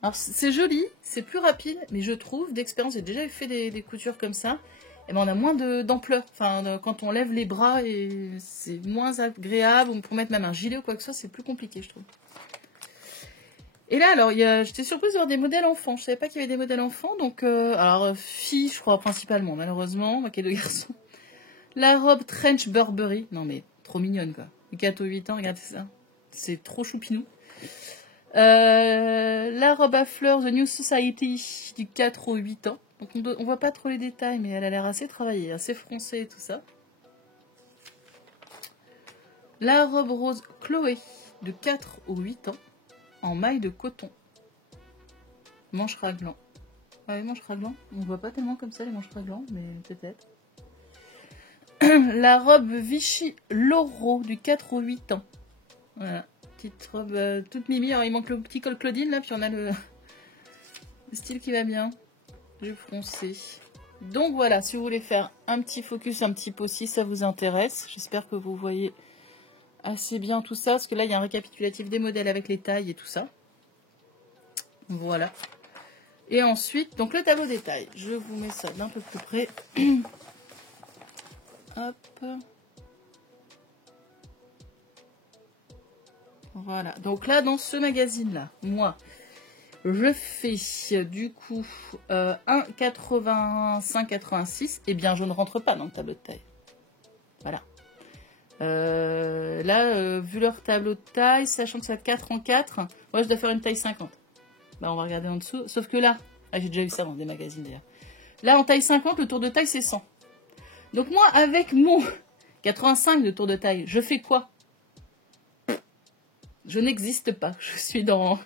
Alors, c'est joli, c'est plus rapide, mais je trouve, d'expérience, j'ai déjà fait des coutures comme ça, et ben on a moins d'ampleur. Enfin, quand on lève les bras, et c'est moins agréable, ou pour mettre même un gilet ou quoi que ce soit, c'est plus compliqué, je trouve. Et là, alors, j'étais surprise de voir des modèles enfants. Je savais pas qu'il y avait des modèles enfants, donc... alors, filles, je crois, principalement, malheureusement, ok, de garçons. La robe trench Burberry. Non, mais trop mignonne, quoi. Du 4 au 8 ans, regardez ça. C'est trop choupinou. La robe à fleurs The New Society du 4 au 8 ans. Donc on voit pas trop les détails, mais elle a l'air assez travaillée, assez froncée et tout ça. La robe rose Chloé de 4 au 8 ans en maille de coton. Manche raglan. Ah oui, manche raglan. On voit pas tellement comme ça les manches raglans, mais peut-être. La robe Vichy Loro du 4 au 8 ans. Voilà. Petite robe toute mimi. Alors il manque le petit col Claudine là, puis on a le style qui va bien. Du froncé. Donc voilà, si vous voulez faire un petit focus, un petit pot si ça vous intéresse. J'espère que vous voyez assez bien tout ça, parce que là, il y a un récapitulatif des modèles avec les tailles et tout ça. Voilà. Et ensuite, donc le tableau des tailles. Je vous mets ça d'un peu plus près. Hop. Voilà. Donc là, dans ce magazine-là, moi, je fais du coup 1,85-86. Eh bien, je ne rentre pas dans le tableau de taille. Voilà. Là, vu leur tableau de taille, sachant que c'est 4 en 4, moi, je dois faire une taille 50. Bah, on va regarder en dessous. Sauf que là, j'ai déjà vu ça dans des magazines d'ailleurs. Là, en taille 50, le tour de taille, c'est 100. Donc moi, avec mon 85 de tour de taille, je fais quoi? Je n'existe pas. Je suis dans...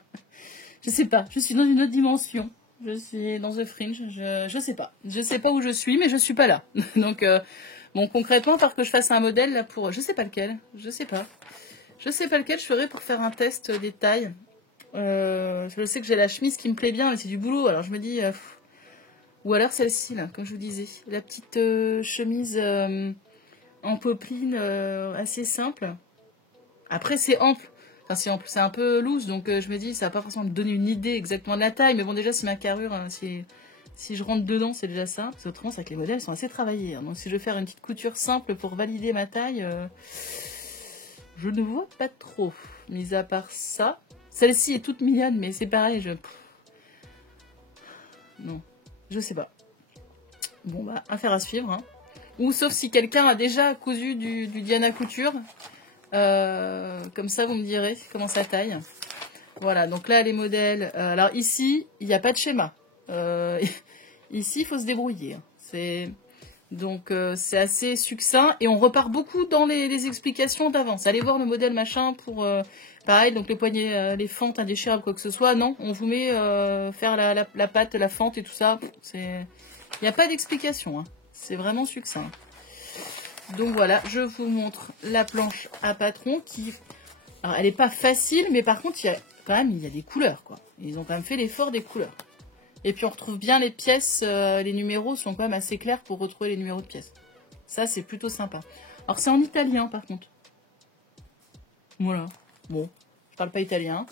Je sais pas. Je suis dans une autre dimension. Je suis dans The Fringe. Je sais pas. Je sais pas où je suis, mais je suis pas là. Donc, bon, concrètement, par que je fasse un modèle là pour... Je sais pas lequel. Je sais pas. Je sais pas lequel je ferai pour faire un test des tailles. Je sais que j'ai la chemise qui me plaît bien, mais c'est du boulot. Alors je me dis... Ou alors celle-ci, là, comme je vous disais. La petite chemise en popeline assez simple. Après, c'est ample. Enfin, c'est ample. C'est un peu loose, donc je me dis, ça va pas forcément me donner une idée exactement de la taille. Mais bon, déjà, si ma carrure, hein, si je rentre dedans, c'est déjà ça. Parce que autrement, c'est que les modèles sont assez travaillés. Hein. Donc si je veux faire une petite couture simple pour valider ma taille, je ne vois pas trop. Mis à part ça. Celle-ci est toute mignonne, mais c'est pareil, non. Je sais pas. Bon, bah, affaire à suivre. Hein. Ou sauf si quelqu'un a déjà cousu du Diana Couture. Comme ça, vous me direz comment ça taille. Voilà, donc là, les modèles. Alors ici, il n'y a pas de schéma. Ici, il faut se débrouiller. Hein. Donc, c'est assez succinct. Et on repart beaucoup dans les explications d'avance. Allez voir le modèle machin pour... pareil, donc les poignets, les fentes indéchirables, quoi que ce soit. Non, on vous met faire la pâte, la fente et tout ça. Il n'y a pas d'explication. Hein. C'est vraiment succinct. Donc voilà, je vous montre la planche à patron qui... Alors, elle n'est pas facile, mais par contre, il y a des couleurs, quoi. Ils ont quand même fait l'effort des couleurs. Et puis, on retrouve bien les pièces. Les numéros sont quand même assez clairs pour retrouver les numéros de pièces. Ça, c'est plutôt sympa. Alors, c'est en italien, par contre. Voilà. Bon, je parle pas italien.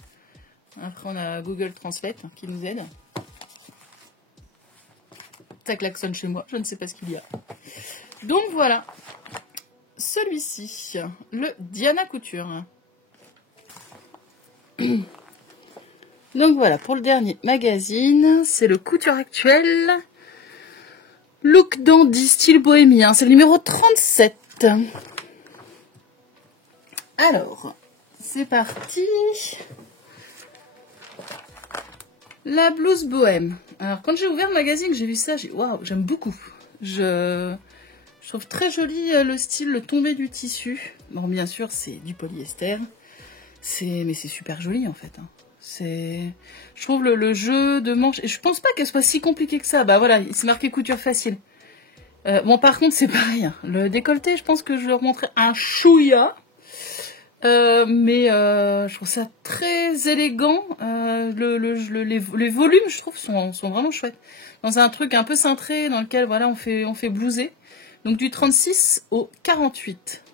Après, on a Google Translate qui nous aide. Ça klaxonne chez moi, je ne sais pas ce qu'il y a. Donc, voilà. Celui-ci, le Diana Couture. Donc voilà, pour le dernier magazine, c'est le Couture Actuelle. Look dandy, style bohémien. C'est le numéro 37. Alors, c'est parti. La blouse bohème. Alors, quand j'ai ouvert le magazine, j'ai vu ça, j'ai dit waouh, j'aime beaucoup. Je trouve très joli le style, le tombé du tissu. Bon, bien sûr, c'est du polyester. Mais c'est super joli en fait. Hein. Je trouve le jeu de manches. Et je pense pas qu'elle soit si compliquée que ça. Bah voilà, c'est marqué couture facile. Bon, par contre, c'est pareil. Hein. Le décolleté, je pense que je leur montrerai un chouïa. Mais je trouve ça très élégant. Les volumes, je trouve, sont vraiment chouettes. Dans un truc un peu cintré, dans lequel voilà, on fait blouser. Donc du 36 au 48.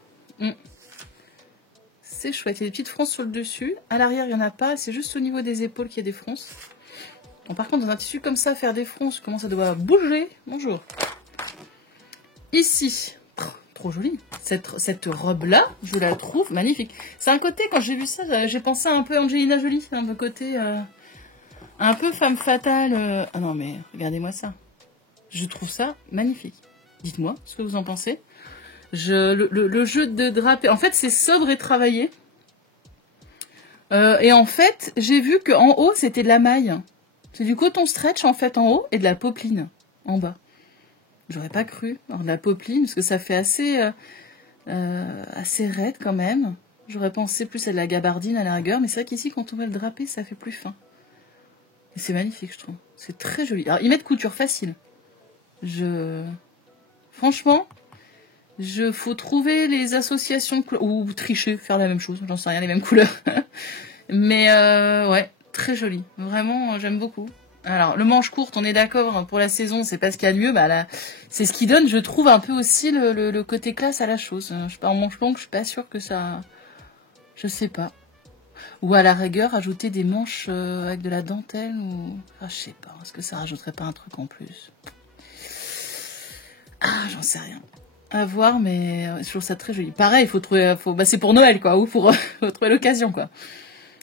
C'est chouette. Il y a des petites fronces sur le dessus. À l'arrière, il n'y en a pas. C'est juste au niveau des épaules qu'il y a des fronces. Bon, par contre, dans un tissu comme ça, faire des fronces, comment ça doit bouger. Bonjour. Ici. Trop jolie. Cette robe-là, je la trouve magnifique. C'est un côté, quand j'ai vu ça, j'ai pensé un peu à Angelina Jolie. Un côté un peu femme fatale. Ah non, mais regardez-moi ça. Je trouve ça magnifique. Dites-moi ce que vous en pensez. Le jeu de drapé, en fait, c'est sobre et travaillé. Et en fait, j'ai vu qu'en haut, c'était de la maille. C'est du coton stretch, en fait, en haut, et de la popeline en bas. J'aurais pas cru. Alors, de la popeline, parce que ça fait assez raide quand même. J'aurais pensé plus à de la gabardine à la rigueur, mais c'est vrai qu'ici, quand on va le draper, ça fait plus fin. Et c'est magnifique, je trouve. C'est très joli. Alors, ils mettent couture facile. Franchement, faut trouver les associations ou tricher, faire la même chose. J'en sais rien, les mêmes couleurs. Mais ouais, très joli. Vraiment, j'aime beaucoup. Alors, le manche courte, on est d'accord, pour la saison, c'est pas ce qu'il y a de mieux. Bah, là, c'est ce qui donne, je trouve, un peu aussi le côté classe à la chose. Je sais pas, en manche longue, je suis pas sûre que ça Je sais pas. Ou à la rigueur, ajouter des manches avec de la dentelle ou... Ah, je sais pas. Est-ce que ça rajouterait pas un truc en plus? Ah, j'en sais rien. À voir, mais je trouve ça très joli. Pareil, il faut trouver... Bah, c'est pour Noël, quoi. Ou pour faut trouver l'occasion, quoi.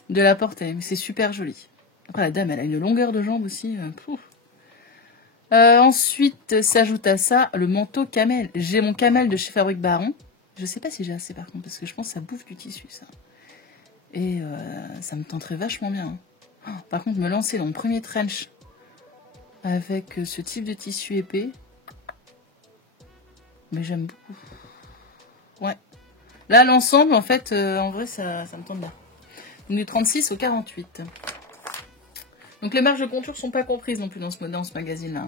De la porter. Mais c'est super joli. Après, la dame, elle a une longueur de jambe aussi. Ensuite, s'ajoute à ça le manteau camel. J'ai mon camel de chez Fabrique Baron. Je sais pas si j'ai assez, par contre, parce que je pense que ça bouffe du tissu, ça. Et ça me tenterait vachement bien. Oh, par contre, me lancer dans le premier trench avec ce type de tissu épais, mais j'aime beaucoup. Ouais. Là, l'ensemble, en fait, en vrai, ça me tente bien. Donc, du 36 au 48. Donc, les marges de contour sont pas comprises non plus dans ce magazine-là.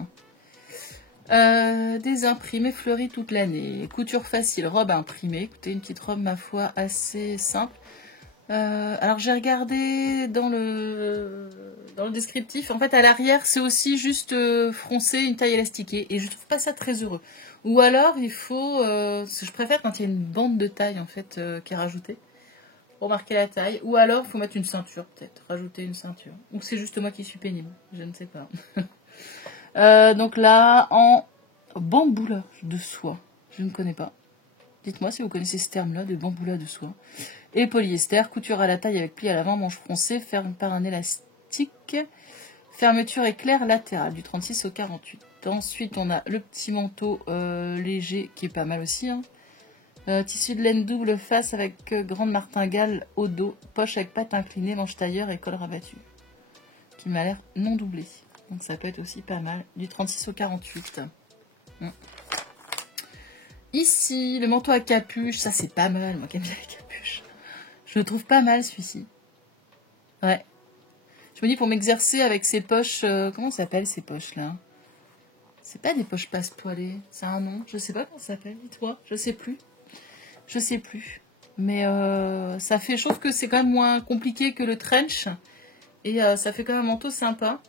Des imprimés fleuris toute l'année. Couture facile, robe imprimée. Écoutez, une petite robe, ma foi, assez simple. Alors j'ai regardé dans le descriptif, en fait à l'arrière c'est aussi juste froncé, une taille élastiquée et je trouve pas ça très heureux. Ou alors il faut, je préfère quand il y a une bande de taille en fait qui est rajoutée pour marquer la taille. Ou alors il faut mettre une ceinture peut-être, rajouter une ceinture. Ou c'est juste moi qui suis pénible, je ne sais pas. Donc là en bamboula de soie, je ne connais pas. Dites-moi si vous connaissez ce terme-là de bamboula de soie. Et polyester, couture à la taille avec pli à l'avant, manche froncée, ferme par un élastique, fermeture éclair latérale du 36 au 48. Ensuite, on a le petit manteau léger qui est pas mal aussi. Hein. Tissu de laine double face avec grande martingale au dos, poche avec patte inclinée, manche tailleur et col rabattu. Qui m'a l'air non doublé. Donc ça peut être aussi pas mal. Du 36 au 48. Ici, le manteau à capuche, ça c'est pas mal, moi qui aime bien les capuches. Je le trouve pas mal celui-ci. Ouais. Je me dis pour m'exercer avec ces poches... comment ça s'appelle ces poches-là? C'est pas des poches passe-poilées. C'est un nom. Je sais pas comment ça s'appelle. Dites-moi. Je sais plus. Je sais plus. Mais ça fait... Je trouve que c'est quand même moins compliqué que le trench. Et ça fait quand même un manteau sympa.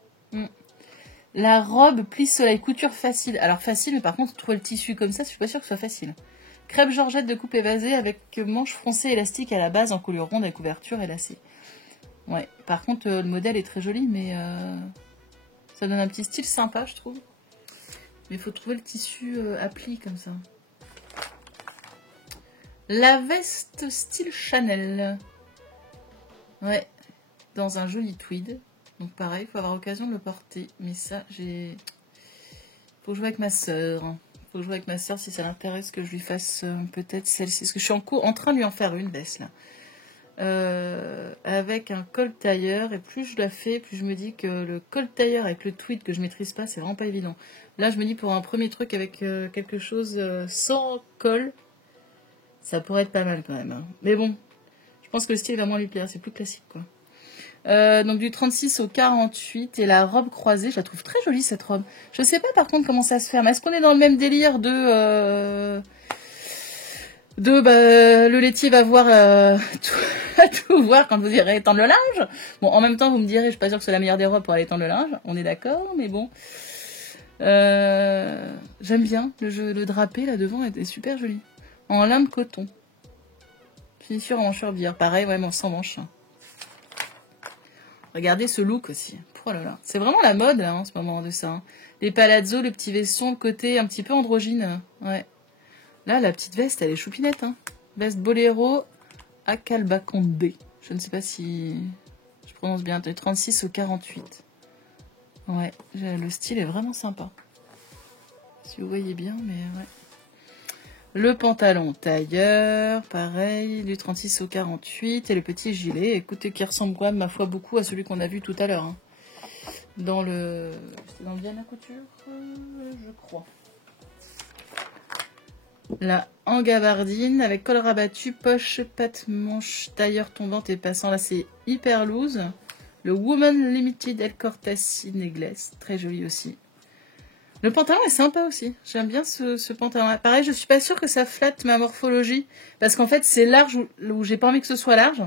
La robe pli soleil couture facile. Alors facile, mais par contre, trouver le tissu comme ça, je suis pas sûre que ce soit facile. Crêpe Georgette de coupe évasée avec manche froncée élastique à la base en coulure ronde avec couverture et lacet. Ouais, par contre, le modèle est très joli, mais ça donne un petit style sympa, je trouve. Mais il faut trouver le tissu à pli comme ça. La veste style Chanel. Ouais, dans un joli tweed. Donc pareil, il faut avoir l'occasion de le porter. Mais ça, faut jouer avec ma sœur. Faut jouer avec ma soeur si ça l'intéresse que je lui fasse peut-être celle-ci. Parce que je suis en train de lui en faire une veste là. Avec un col tailleur. Et plus je la fais, plus je me dis que le col tailleur avec le tweed que je maîtrise pas, c'est vraiment pas évident. Là, je me dis pour un premier truc avec quelque chose sans col, ça pourrait être pas mal quand même. Hein. Mais bon, je pense que le style va moins lui plaire. C'est plus classique quoi. Donc du 36 au 48 et la robe croisée, je la trouve très jolie cette robe. Je sais pas par contre comment ça se ferme. Est-ce qu'on est dans le même délire de le laitier va voir tout voir quand vous irez étendre le linge. Bon, en même temps vous me direz, je suis pas sûre que c'est la meilleure des robes pour aller étendre le linge. On est d'accord, mais bon. J'aime bien le drapé là devant est super joli. En lin de coton. Finissure en mancheur bière. Pareil, ouais, mais sans manche. Regardez ce look aussi. Oh là là. C'est vraiment la mode là en ce moment de ça. Hein. Les palazzos, le petit veston, le côté un petit peu androgyne. Ouais. Là, la petite veste, elle est choupinette. Hein. Veste boléro à Calbaconde. Je ne sais pas si je prononce bien. De 36 au 48. Ouais. Le style est vraiment sympa. Si vous voyez bien, mais ouais. Le pantalon tailleur, pareil, du 36 au 48. Et le petit gilet, écoutez, qui ressemble quand même, ma foi, beaucoup à celui qu'on a vu tout à l'heure. Hein. Dans le bien à couture, je crois. Là, en gabardine, avec col rabattu, poche, patte, manche, tailleur tombante et passant. Là, c'est hyper loose. Le Woman Limited El Cortasi Negles, très joli aussi. Le pantalon est sympa aussi. J'aime bien ce pantalon. Pareil, je suis pas sûre que ça flatte ma morphologie. Parce qu'en fait, c'est large où j'ai pas envie que ce soit large.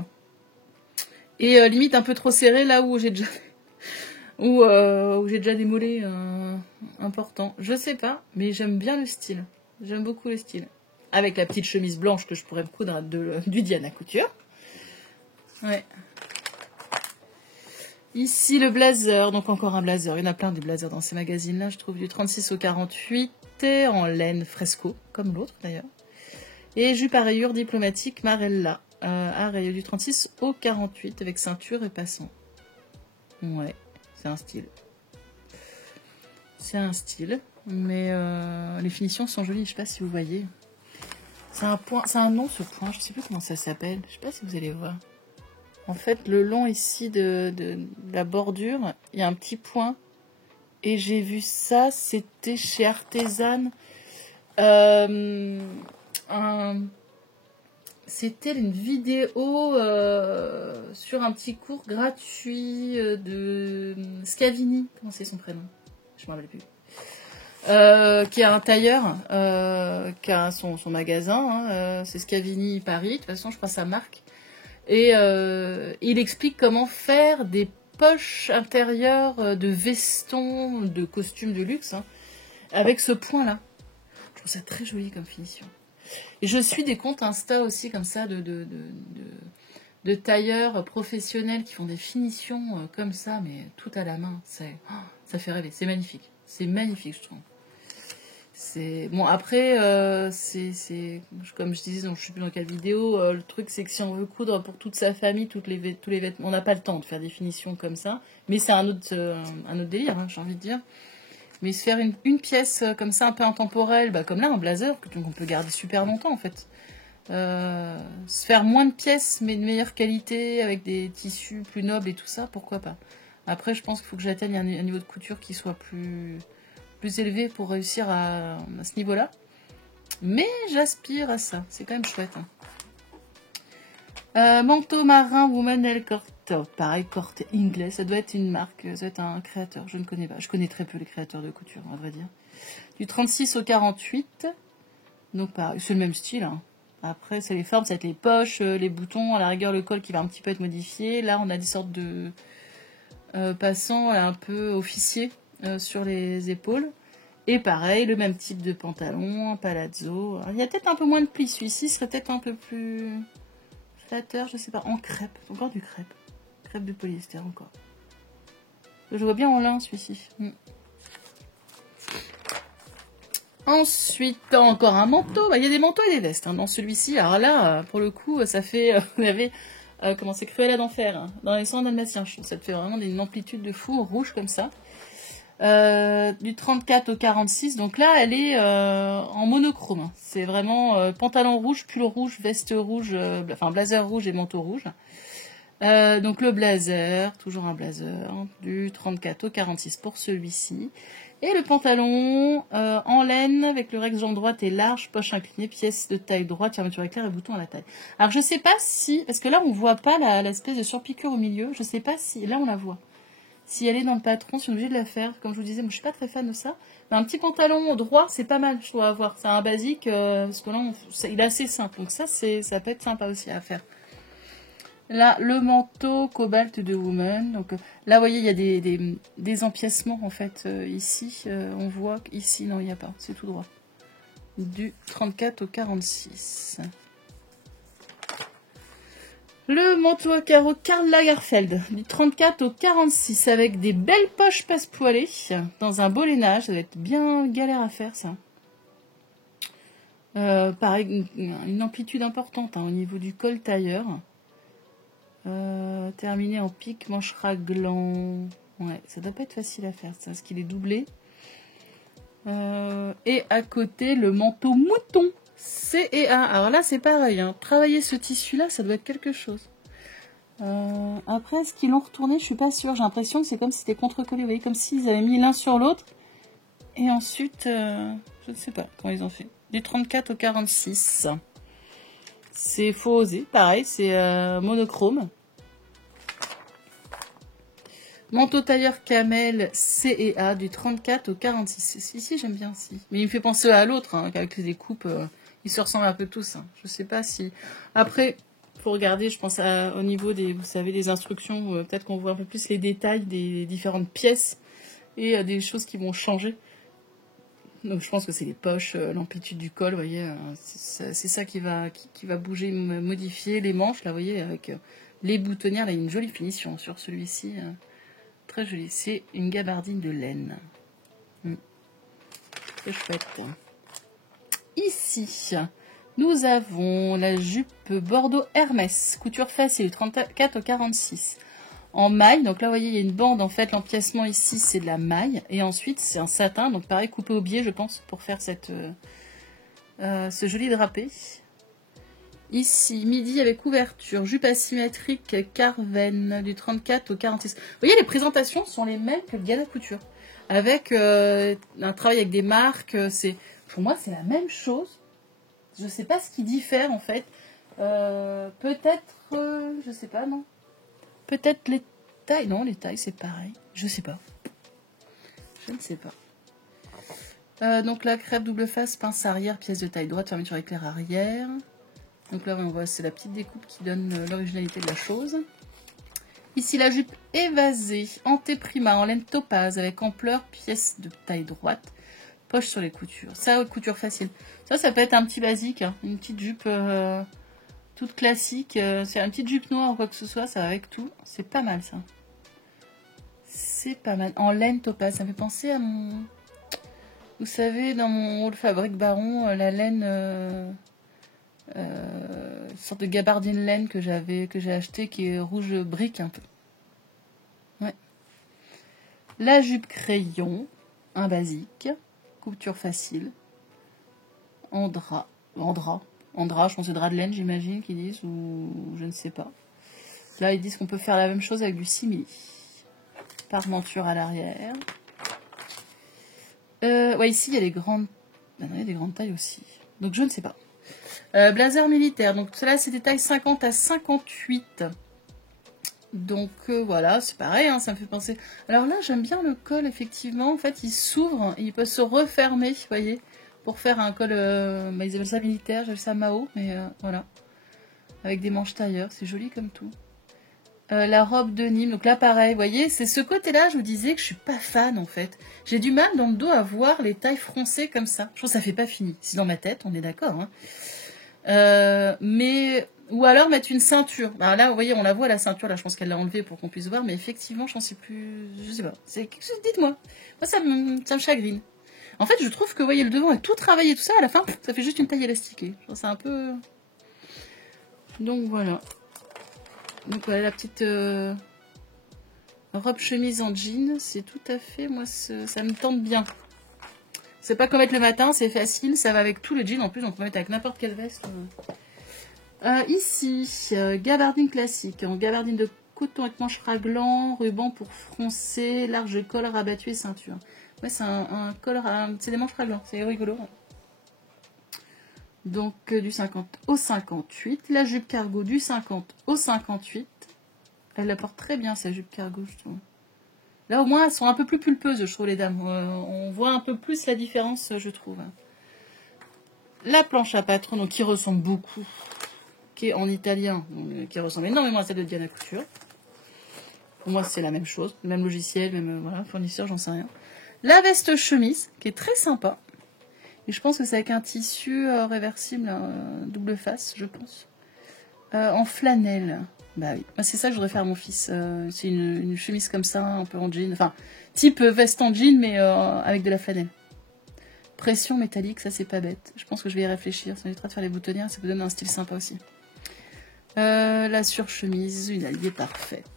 Et limite un peu trop serré là où j'ai déjà... où j'ai déjà des mollets importants. Je sais pas, mais j'aime bien le style. J'aime beaucoup le style. Avec la petite chemise blanche que je pourrais me coudre du Diana Couture. Ouais. Ici, le blazer. Donc, encore un blazer. Il y en a plein des blazers dans ces magazines-là. Je trouve du 36 au 48 en laine fresco, comme l'autre d'ailleurs. Et jupe à rayures diplomatique Marella. À rayures du 36 au 48 avec ceinture et passant. Ouais, c'est un style. C'est un style. Mais les finitions sont jolies. Je sais pas si vous voyez. C'est un point, c'est un nom ce point. Je sais plus comment ça s'appelle. Je sais pas si vous allez voir. En fait, le long ici de la bordure, il y a un petit point. Et j'ai vu ça, c'était chez Artisan. C'était une vidéo sur un petit cours gratuit de Scavini. Comment c'est son prénom? Je ne me rappelle plus. Qui a un tailleur, qui a son magasin. Hein, c'est Scavini Paris. De toute façon, je crois sa marque. Et il explique comment faire des poches intérieures de vestons, de costumes de luxe, hein, avec ce point-là. Je trouve ça très joli comme finition. Et je suis des comptes Insta aussi comme ça de tailleurs professionnels qui font des finitions comme ça, mais tout à la main. Ça fait rêver. C'est magnifique. C'est magnifique, je trouve. Bon, après, comme je disais, donc, je ne sais plus dans quelle vidéo, le truc c'est que si on veut coudre pour toute sa famille, tous les vêtements, on n'a pas le temps de faire des finitions comme ça, mais c'est un autre délire, hein, j'ai envie de dire. Mais se faire une pièce comme ça, un peu intemporelle, comme là, un blazer, qu'on peut garder super longtemps en fait. Se faire moins de pièces, mais de meilleure qualité, avec des tissus plus nobles et tout ça, pourquoi pas. Après, je pense qu'il faut que j'atteigne un niveau de couture qui soit plus élevé pour réussir à ce niveau-là. Mais j'aspire à ça. C'est quand même chouette. Hein. Manteau marin Woman El Corte. Pareil, Corte Inglés. Ça doit être une marque. Ça doit être un créateur. Je ne connais pas. Je connais très peu les créateurs de couture, à vrai dire. Du 36 au 48. Donc pareil, c'est le même style. Hein. Après, c'est les formes. Ça va être les poches, les boutons. À la rigueur, le col qui va un petit peu être modifié. Là, on a des sortes de passants un peu officiers. Sur les épaules. Et pareil, le même type de pantalon, un palazzo. Alors, il y a peut-être un peu moins de plis. Celui-ci serait peut-être un peu plus flatteur, je sais pas. En crêpe, encore du crêpe. Crêpe de polyester encore. Je vois bien en lin celui-ci. Ensuite, encore un manteau. Il y a des manteaux et des vestes hein, dans celui-ci. Alors là, pour le coup, ça fait... vous avez... comment c'est Cruella d'enfer hein, dans les soins dalmatiens. Ça te fait vraiment une amplitude de fou rouge comme ça. Du 34 au 46, donc là elle est en monochrome. C'est vraiment pantalon rouge, pull rouge, veste rouge, blazer rouge et manteau rouge. Donc le blazer, toujours un blazer, du 34 au 46 pour celui-ci. Et le pantalon en laine avec le règle jambe droite et large, poche inclinée, pièce de taille droite, fermeture éclair et bouton à la taille. Alors je sais pas si, parce que là on voit pas l'espèce de surpiqûre au milieu, je sais pas si, là on la voit. Si elle est dans le patron, si on est obligé de la faire, comme je vous disais, moi je suis pas très fan de ça. Mais un petit pantalon droit, c'est pas mal, je dois avoir. C'est un basique, parce que là, il est assez simple. Donc ça peut être sympa aussi à faire. Là, le manteau cobalt de Woman. Donc là, vous voyez, il y a des empiècements en fait. Ici, on voit qu'ici, non, il n'y a pas. C'est tout droit. Du 34 au 46. Le manteau à carreaux Karl Lagerfeld, du 34 au 46, avec des belles poches passe-poilées, dans un beau lainage. Ça va être bien galère à faire, ça. Pareil, une amplitude importante hein, au niveau du col tailleur. Terminé en pique, manche raglan. Ouais, ça doit pas être facile à faire, ça, parce qu'il est doublé. Et à côté, le manteau mouton. C&A. Alors là, c'est pareil. Hein. Travailler ce tissu-là, ça doit être quelque chose. Après, est-ce qu'ils l'ont retourné? Je suis pas sûre. J'ai l'impression que c'est comme si c'était contre-collé. Vous voyez, comme s'ils avaient mis l'un sur l'autre. Et ensuite, je ne sais pas comment ils ont fait. Du 34 au 46. C'est faut oser. Pareil, c'est monochrome. Manteau tailleur camel C&A du 34 au 46. Ici, j'aime bien aussi. Mais il me fait penser à l'autre, hein, avec les découpes. Ils se ressemblent un peu tous. Hein. Je sais pas si... Après, faut regarder, je pense, au niveau des, vous savez, des instructions. Peut-être qu'on voit un peu plus les détails des différentes pièces et des choses qui vont changer. Donc, je pense que c'est les poches, l'amplitude du col, vous voyez. C'est ça qui va bouger, modifier les manches, là, vous voyez, avec Les boutonnières, là, il y a une jolie finition sur celui-ci. Très jolie. C'est une gabardine de laine. Très chouette. Ici, nous avons la jupe Bordeaux Hermès, couture facile, 34 au 46. En maille, donc là vous voyez il y a une bande, en fait l'empiècement ici c'est de la maille, et ensuite c'est un satin, donc pareil coupé au biais je pense pour faire ce joli drapé. Ici, midi avec couverture, jupe asymétrique Carven du 34 au 46. Vous voyez les présentations sont les mêmes que le Diana Couture, avec un travail avec des marques, pour moi c'est la même chose, je sais pas ce qui diffère en fait, peut-être, je sais pas non. Peut-être les tailles. Non, les tailles, c'est pareil. Je sais pas. Je ne sais pas. Donc la crêpe double face, pince arrière, pièce de taille droite, fermeture éclair arrière. Donc là, on voit, c'est la petite découpe qui donne l'originalité de la chose. Ici, la jupe évasée, antéprima en laine topaz avec ampleur, pièce de taille droite, poche sur les coutures. Ça, couture facile. Ça peut être un petit basique, hein. Une petite jupe... toute classique, c'est une petite jupe noire ou quoi que ce soit, ça va avec tout. C'est pas mal ça. C'est pas mal. En laine topaz, ça me fait penser à mon... Vous savez, dans mon Old Fabric Baron, la laine... une sorte de gabardine laine que j'ai acheté qui est rouge brique un peu. Ouais. La jupe crayon, un basique, couture facile, en drap, je pense que drap de laine, j'imagine, qu'ils disent, ou je ne sais pas. Là, ils disent qu'on peut faire la même chose avec du simili. Parmenture à l'arrière. Ouais, ici, il y a des grandes... Ben non, il y a des grandes tailles aussi. Donc, je ne sais pas. Blazer militaire. Donc, cela, c'est des tailles 50 à 58. Donc, voilà, c'est pareil, hein, ça me fait penser... Alors là, j'aime bien le col, effectivement. En fait, il s'ouvre, il peut se refermer, vous voyez, pour faire un col, ils appellent ça militaire, j'appelle ça Mao, mais voilà. Avec des manches tailleur, c'est joli comme tout. La robe de Nîmes, donc là pareil, vous voyez, c'est ce côté-là, je vous disais que je suis pas fan en fait. J'ai du mal dans le dos à voir les tailles froncées comme ça. Je trouve que ça fait pas fini. C'est dans ma tête, on est d'accord. Hein. Mais ou alors mettre une ceinture. Alors là, vous voyez, on la voit la ceinture, là je pense qu'elle l'a enlevée pour qu'on puisse voir, mais effectivement, j'en sais plus, je sais pas. C'est quelque chose, dites-moi. Moi, ça me chagrine. En fait, je trouve que, vous voyez, le devant est tout travaillé, tout ça, à la fin, ça fait juste une taille élastiquée. Je trouve ça un peu... Donc, voilà. Donc, voilà, la petite robe chemise en jean, c'est tout à fait, moi, ça me tente bien. C'est pas comme mettre le matin, c'est facile, ça va avec tout le jean, en plus, on peut mettre avec n'importe quelle veste. Ici, gabardine classique, en gabardine de coton avec manches raglant, ruban pour froncer, large col rabattu et ceinture. Ouais, c'est un col, c'est des manches raglant, c'est rigolo. Donc du 50 au 58, la jupe cargo du 50 au 58. Elle la porte très bien, cette jupe cargo, je trouve. Là, au moins, elles sont un peu plus pulpeuses, je trouve, les dames. On voit un peu plus la différence, je trouve. La planche à patron, donc, qui ressemble beaucoup, qui est en italien, donc, qui ressemble énormément à celle de Diana Couture. Pour moi, c'est la même chose, le même logiciel, même voilà, fournisseur, j'en sais rien. La veste chemise, qui est très sympa. Et je pense que c'est avec un tissu réversible, double face, je pense. En flanelle. Bah oui, c'est ça que je voudrais faire à mon fils. C'est une chemise comme ça, un peu en jean. Enfin, type veste en jean, mais avec de la flanelle. Pression métallique, ça c'est pas bête. Je pense que je vais y réfléchir. Ça m'évitera de faire les boutonnières, ça peut donner un style sympa aussi. La surchemise, une alliée parfaite.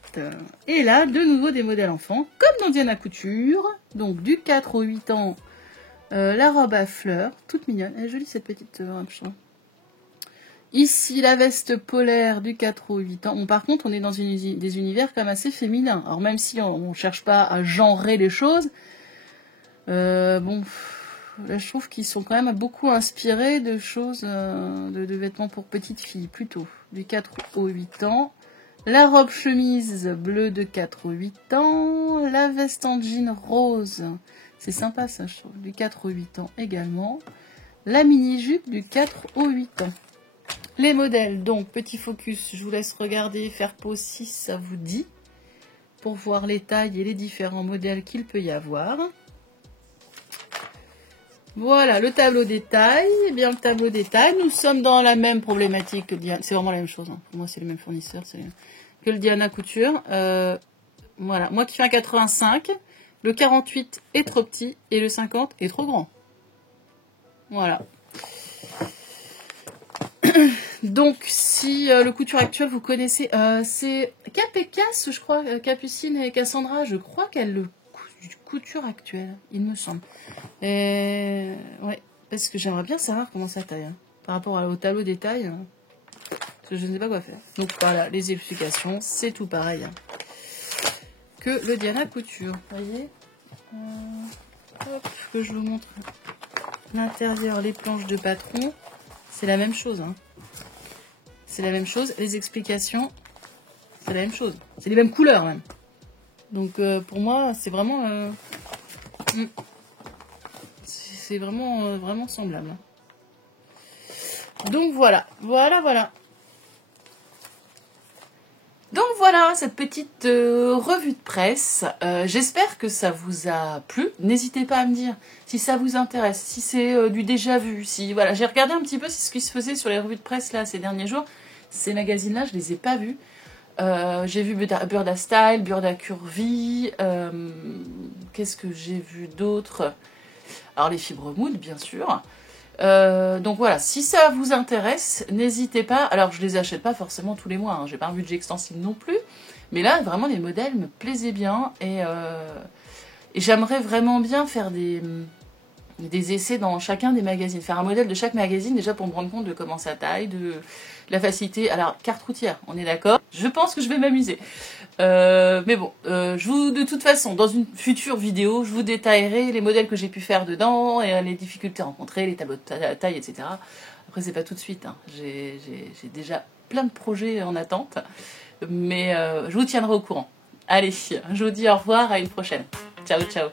Et là, de nouveau des modèles enfants, comme dans Diana Couture. Donc du 4 au 8 ans, la robe à fleurs, toute mignonne. Elle est jolie cette petite robe, je trouve. Ici, la veste polaire du 4 au 8 ans. Bon, par contre, on est dans des univers quand même assez féminins. Alors même si on ne cherche pas à genrer les choses, bon, là, je trouve qu'ils sont quand même beaucoup inspirés de choses, de vêtements pour petites filles, plutôt. Du 4 au 8 ans. La robe chemise bleue de 4 au 8 ans. La veste en jean rose. C'est sympa ça, je trouve. Du 4 au 8 ans également. La mini-jupe du 4 au 8 ans. Les modèles, donc, petit focus, je vous laisse regarder, faire pause si ça vous dit, pour voir les tailles et les différents modèles qu'il peut y avoir. Voilà, le tableau des tailles. Eh bien, le tableau des tailles, nous sommes dans la même problématique que Diana. C'est vraiment la même chose. Hein. Pour moi, c'est les mêmes fournisseurs. que le Diana Couture. Voilà, moi qui fais un 85, le 48 est trop petit et le 50 est trop grand. Voilà. Donc, si le couture actuel, vous connaissez, c'est Cap et Cass, je crois, Capucine et Cassandra, je crois qu'elle le couture actuel, il me semble. Et ouais, parce que j'aimerais bien savoir comment ça taille, hein, par rapport au tableau des tailles, hein, parce que je ne sais pas quoi faire. Donc voilà, les explications, c'est tout pareil hein, que le Diana Couture. Vous voyez, hop, que je vous montre l'intérieur, les planches de patron, c'est la même chose. Hein. C'est la même chose, les explications, c'est la même chose. C'est les mêmes couleurs même. Donc pour moi, c'est vraiment... c'est vraiment, vraiment semblable. Donc voilà, voilà. Donc voilà, cette petite revue de presse. J'espère que ça vous a plu. N'hésitez pas à me dire si ça vous intéresse, si c'est du déjà vu. Si voilà, j'ai regardé un petit peu ce qui se faisait sur les revues de presse là ces derniers jours. Ces magazines-là, je les ai pas vus. J'ai vu Burda Style, Burda Curvy. Qu'est-ce que j'ai vu d'autre? Alors les fibres mood, bien sûr. Donc voilà, si ça vous intéresse, n'hésitez pas. Alors je les achète pas forcément tous les mois, hein. J'ai pas un budget extensible non plus. Mais là, vraiment, les modèles me plaisaient bien. Et j'aimerais vraiment bien faire des essais dans chacun des magazines. Faire un modèle de chaque magazine, déjà pour me rendre compte de comment ça taille, de la facilité. Alors, carte routière, on est d'accord. Je pense que je vais m'amuser. Mais bon, de toute façon, dans une future vidéo, je vous détaillerai les modèles que j'ai pu faire dedans, et les difficultés rencontrées, les tableaux de taille, etc. Après, c'est pas tout de suite. Hein. J'ai déjà plein de projets en attente. Mais je vous tiendrai au courant. Allez, je vous dis au revoir, à une prochaine. Ciao, ciao.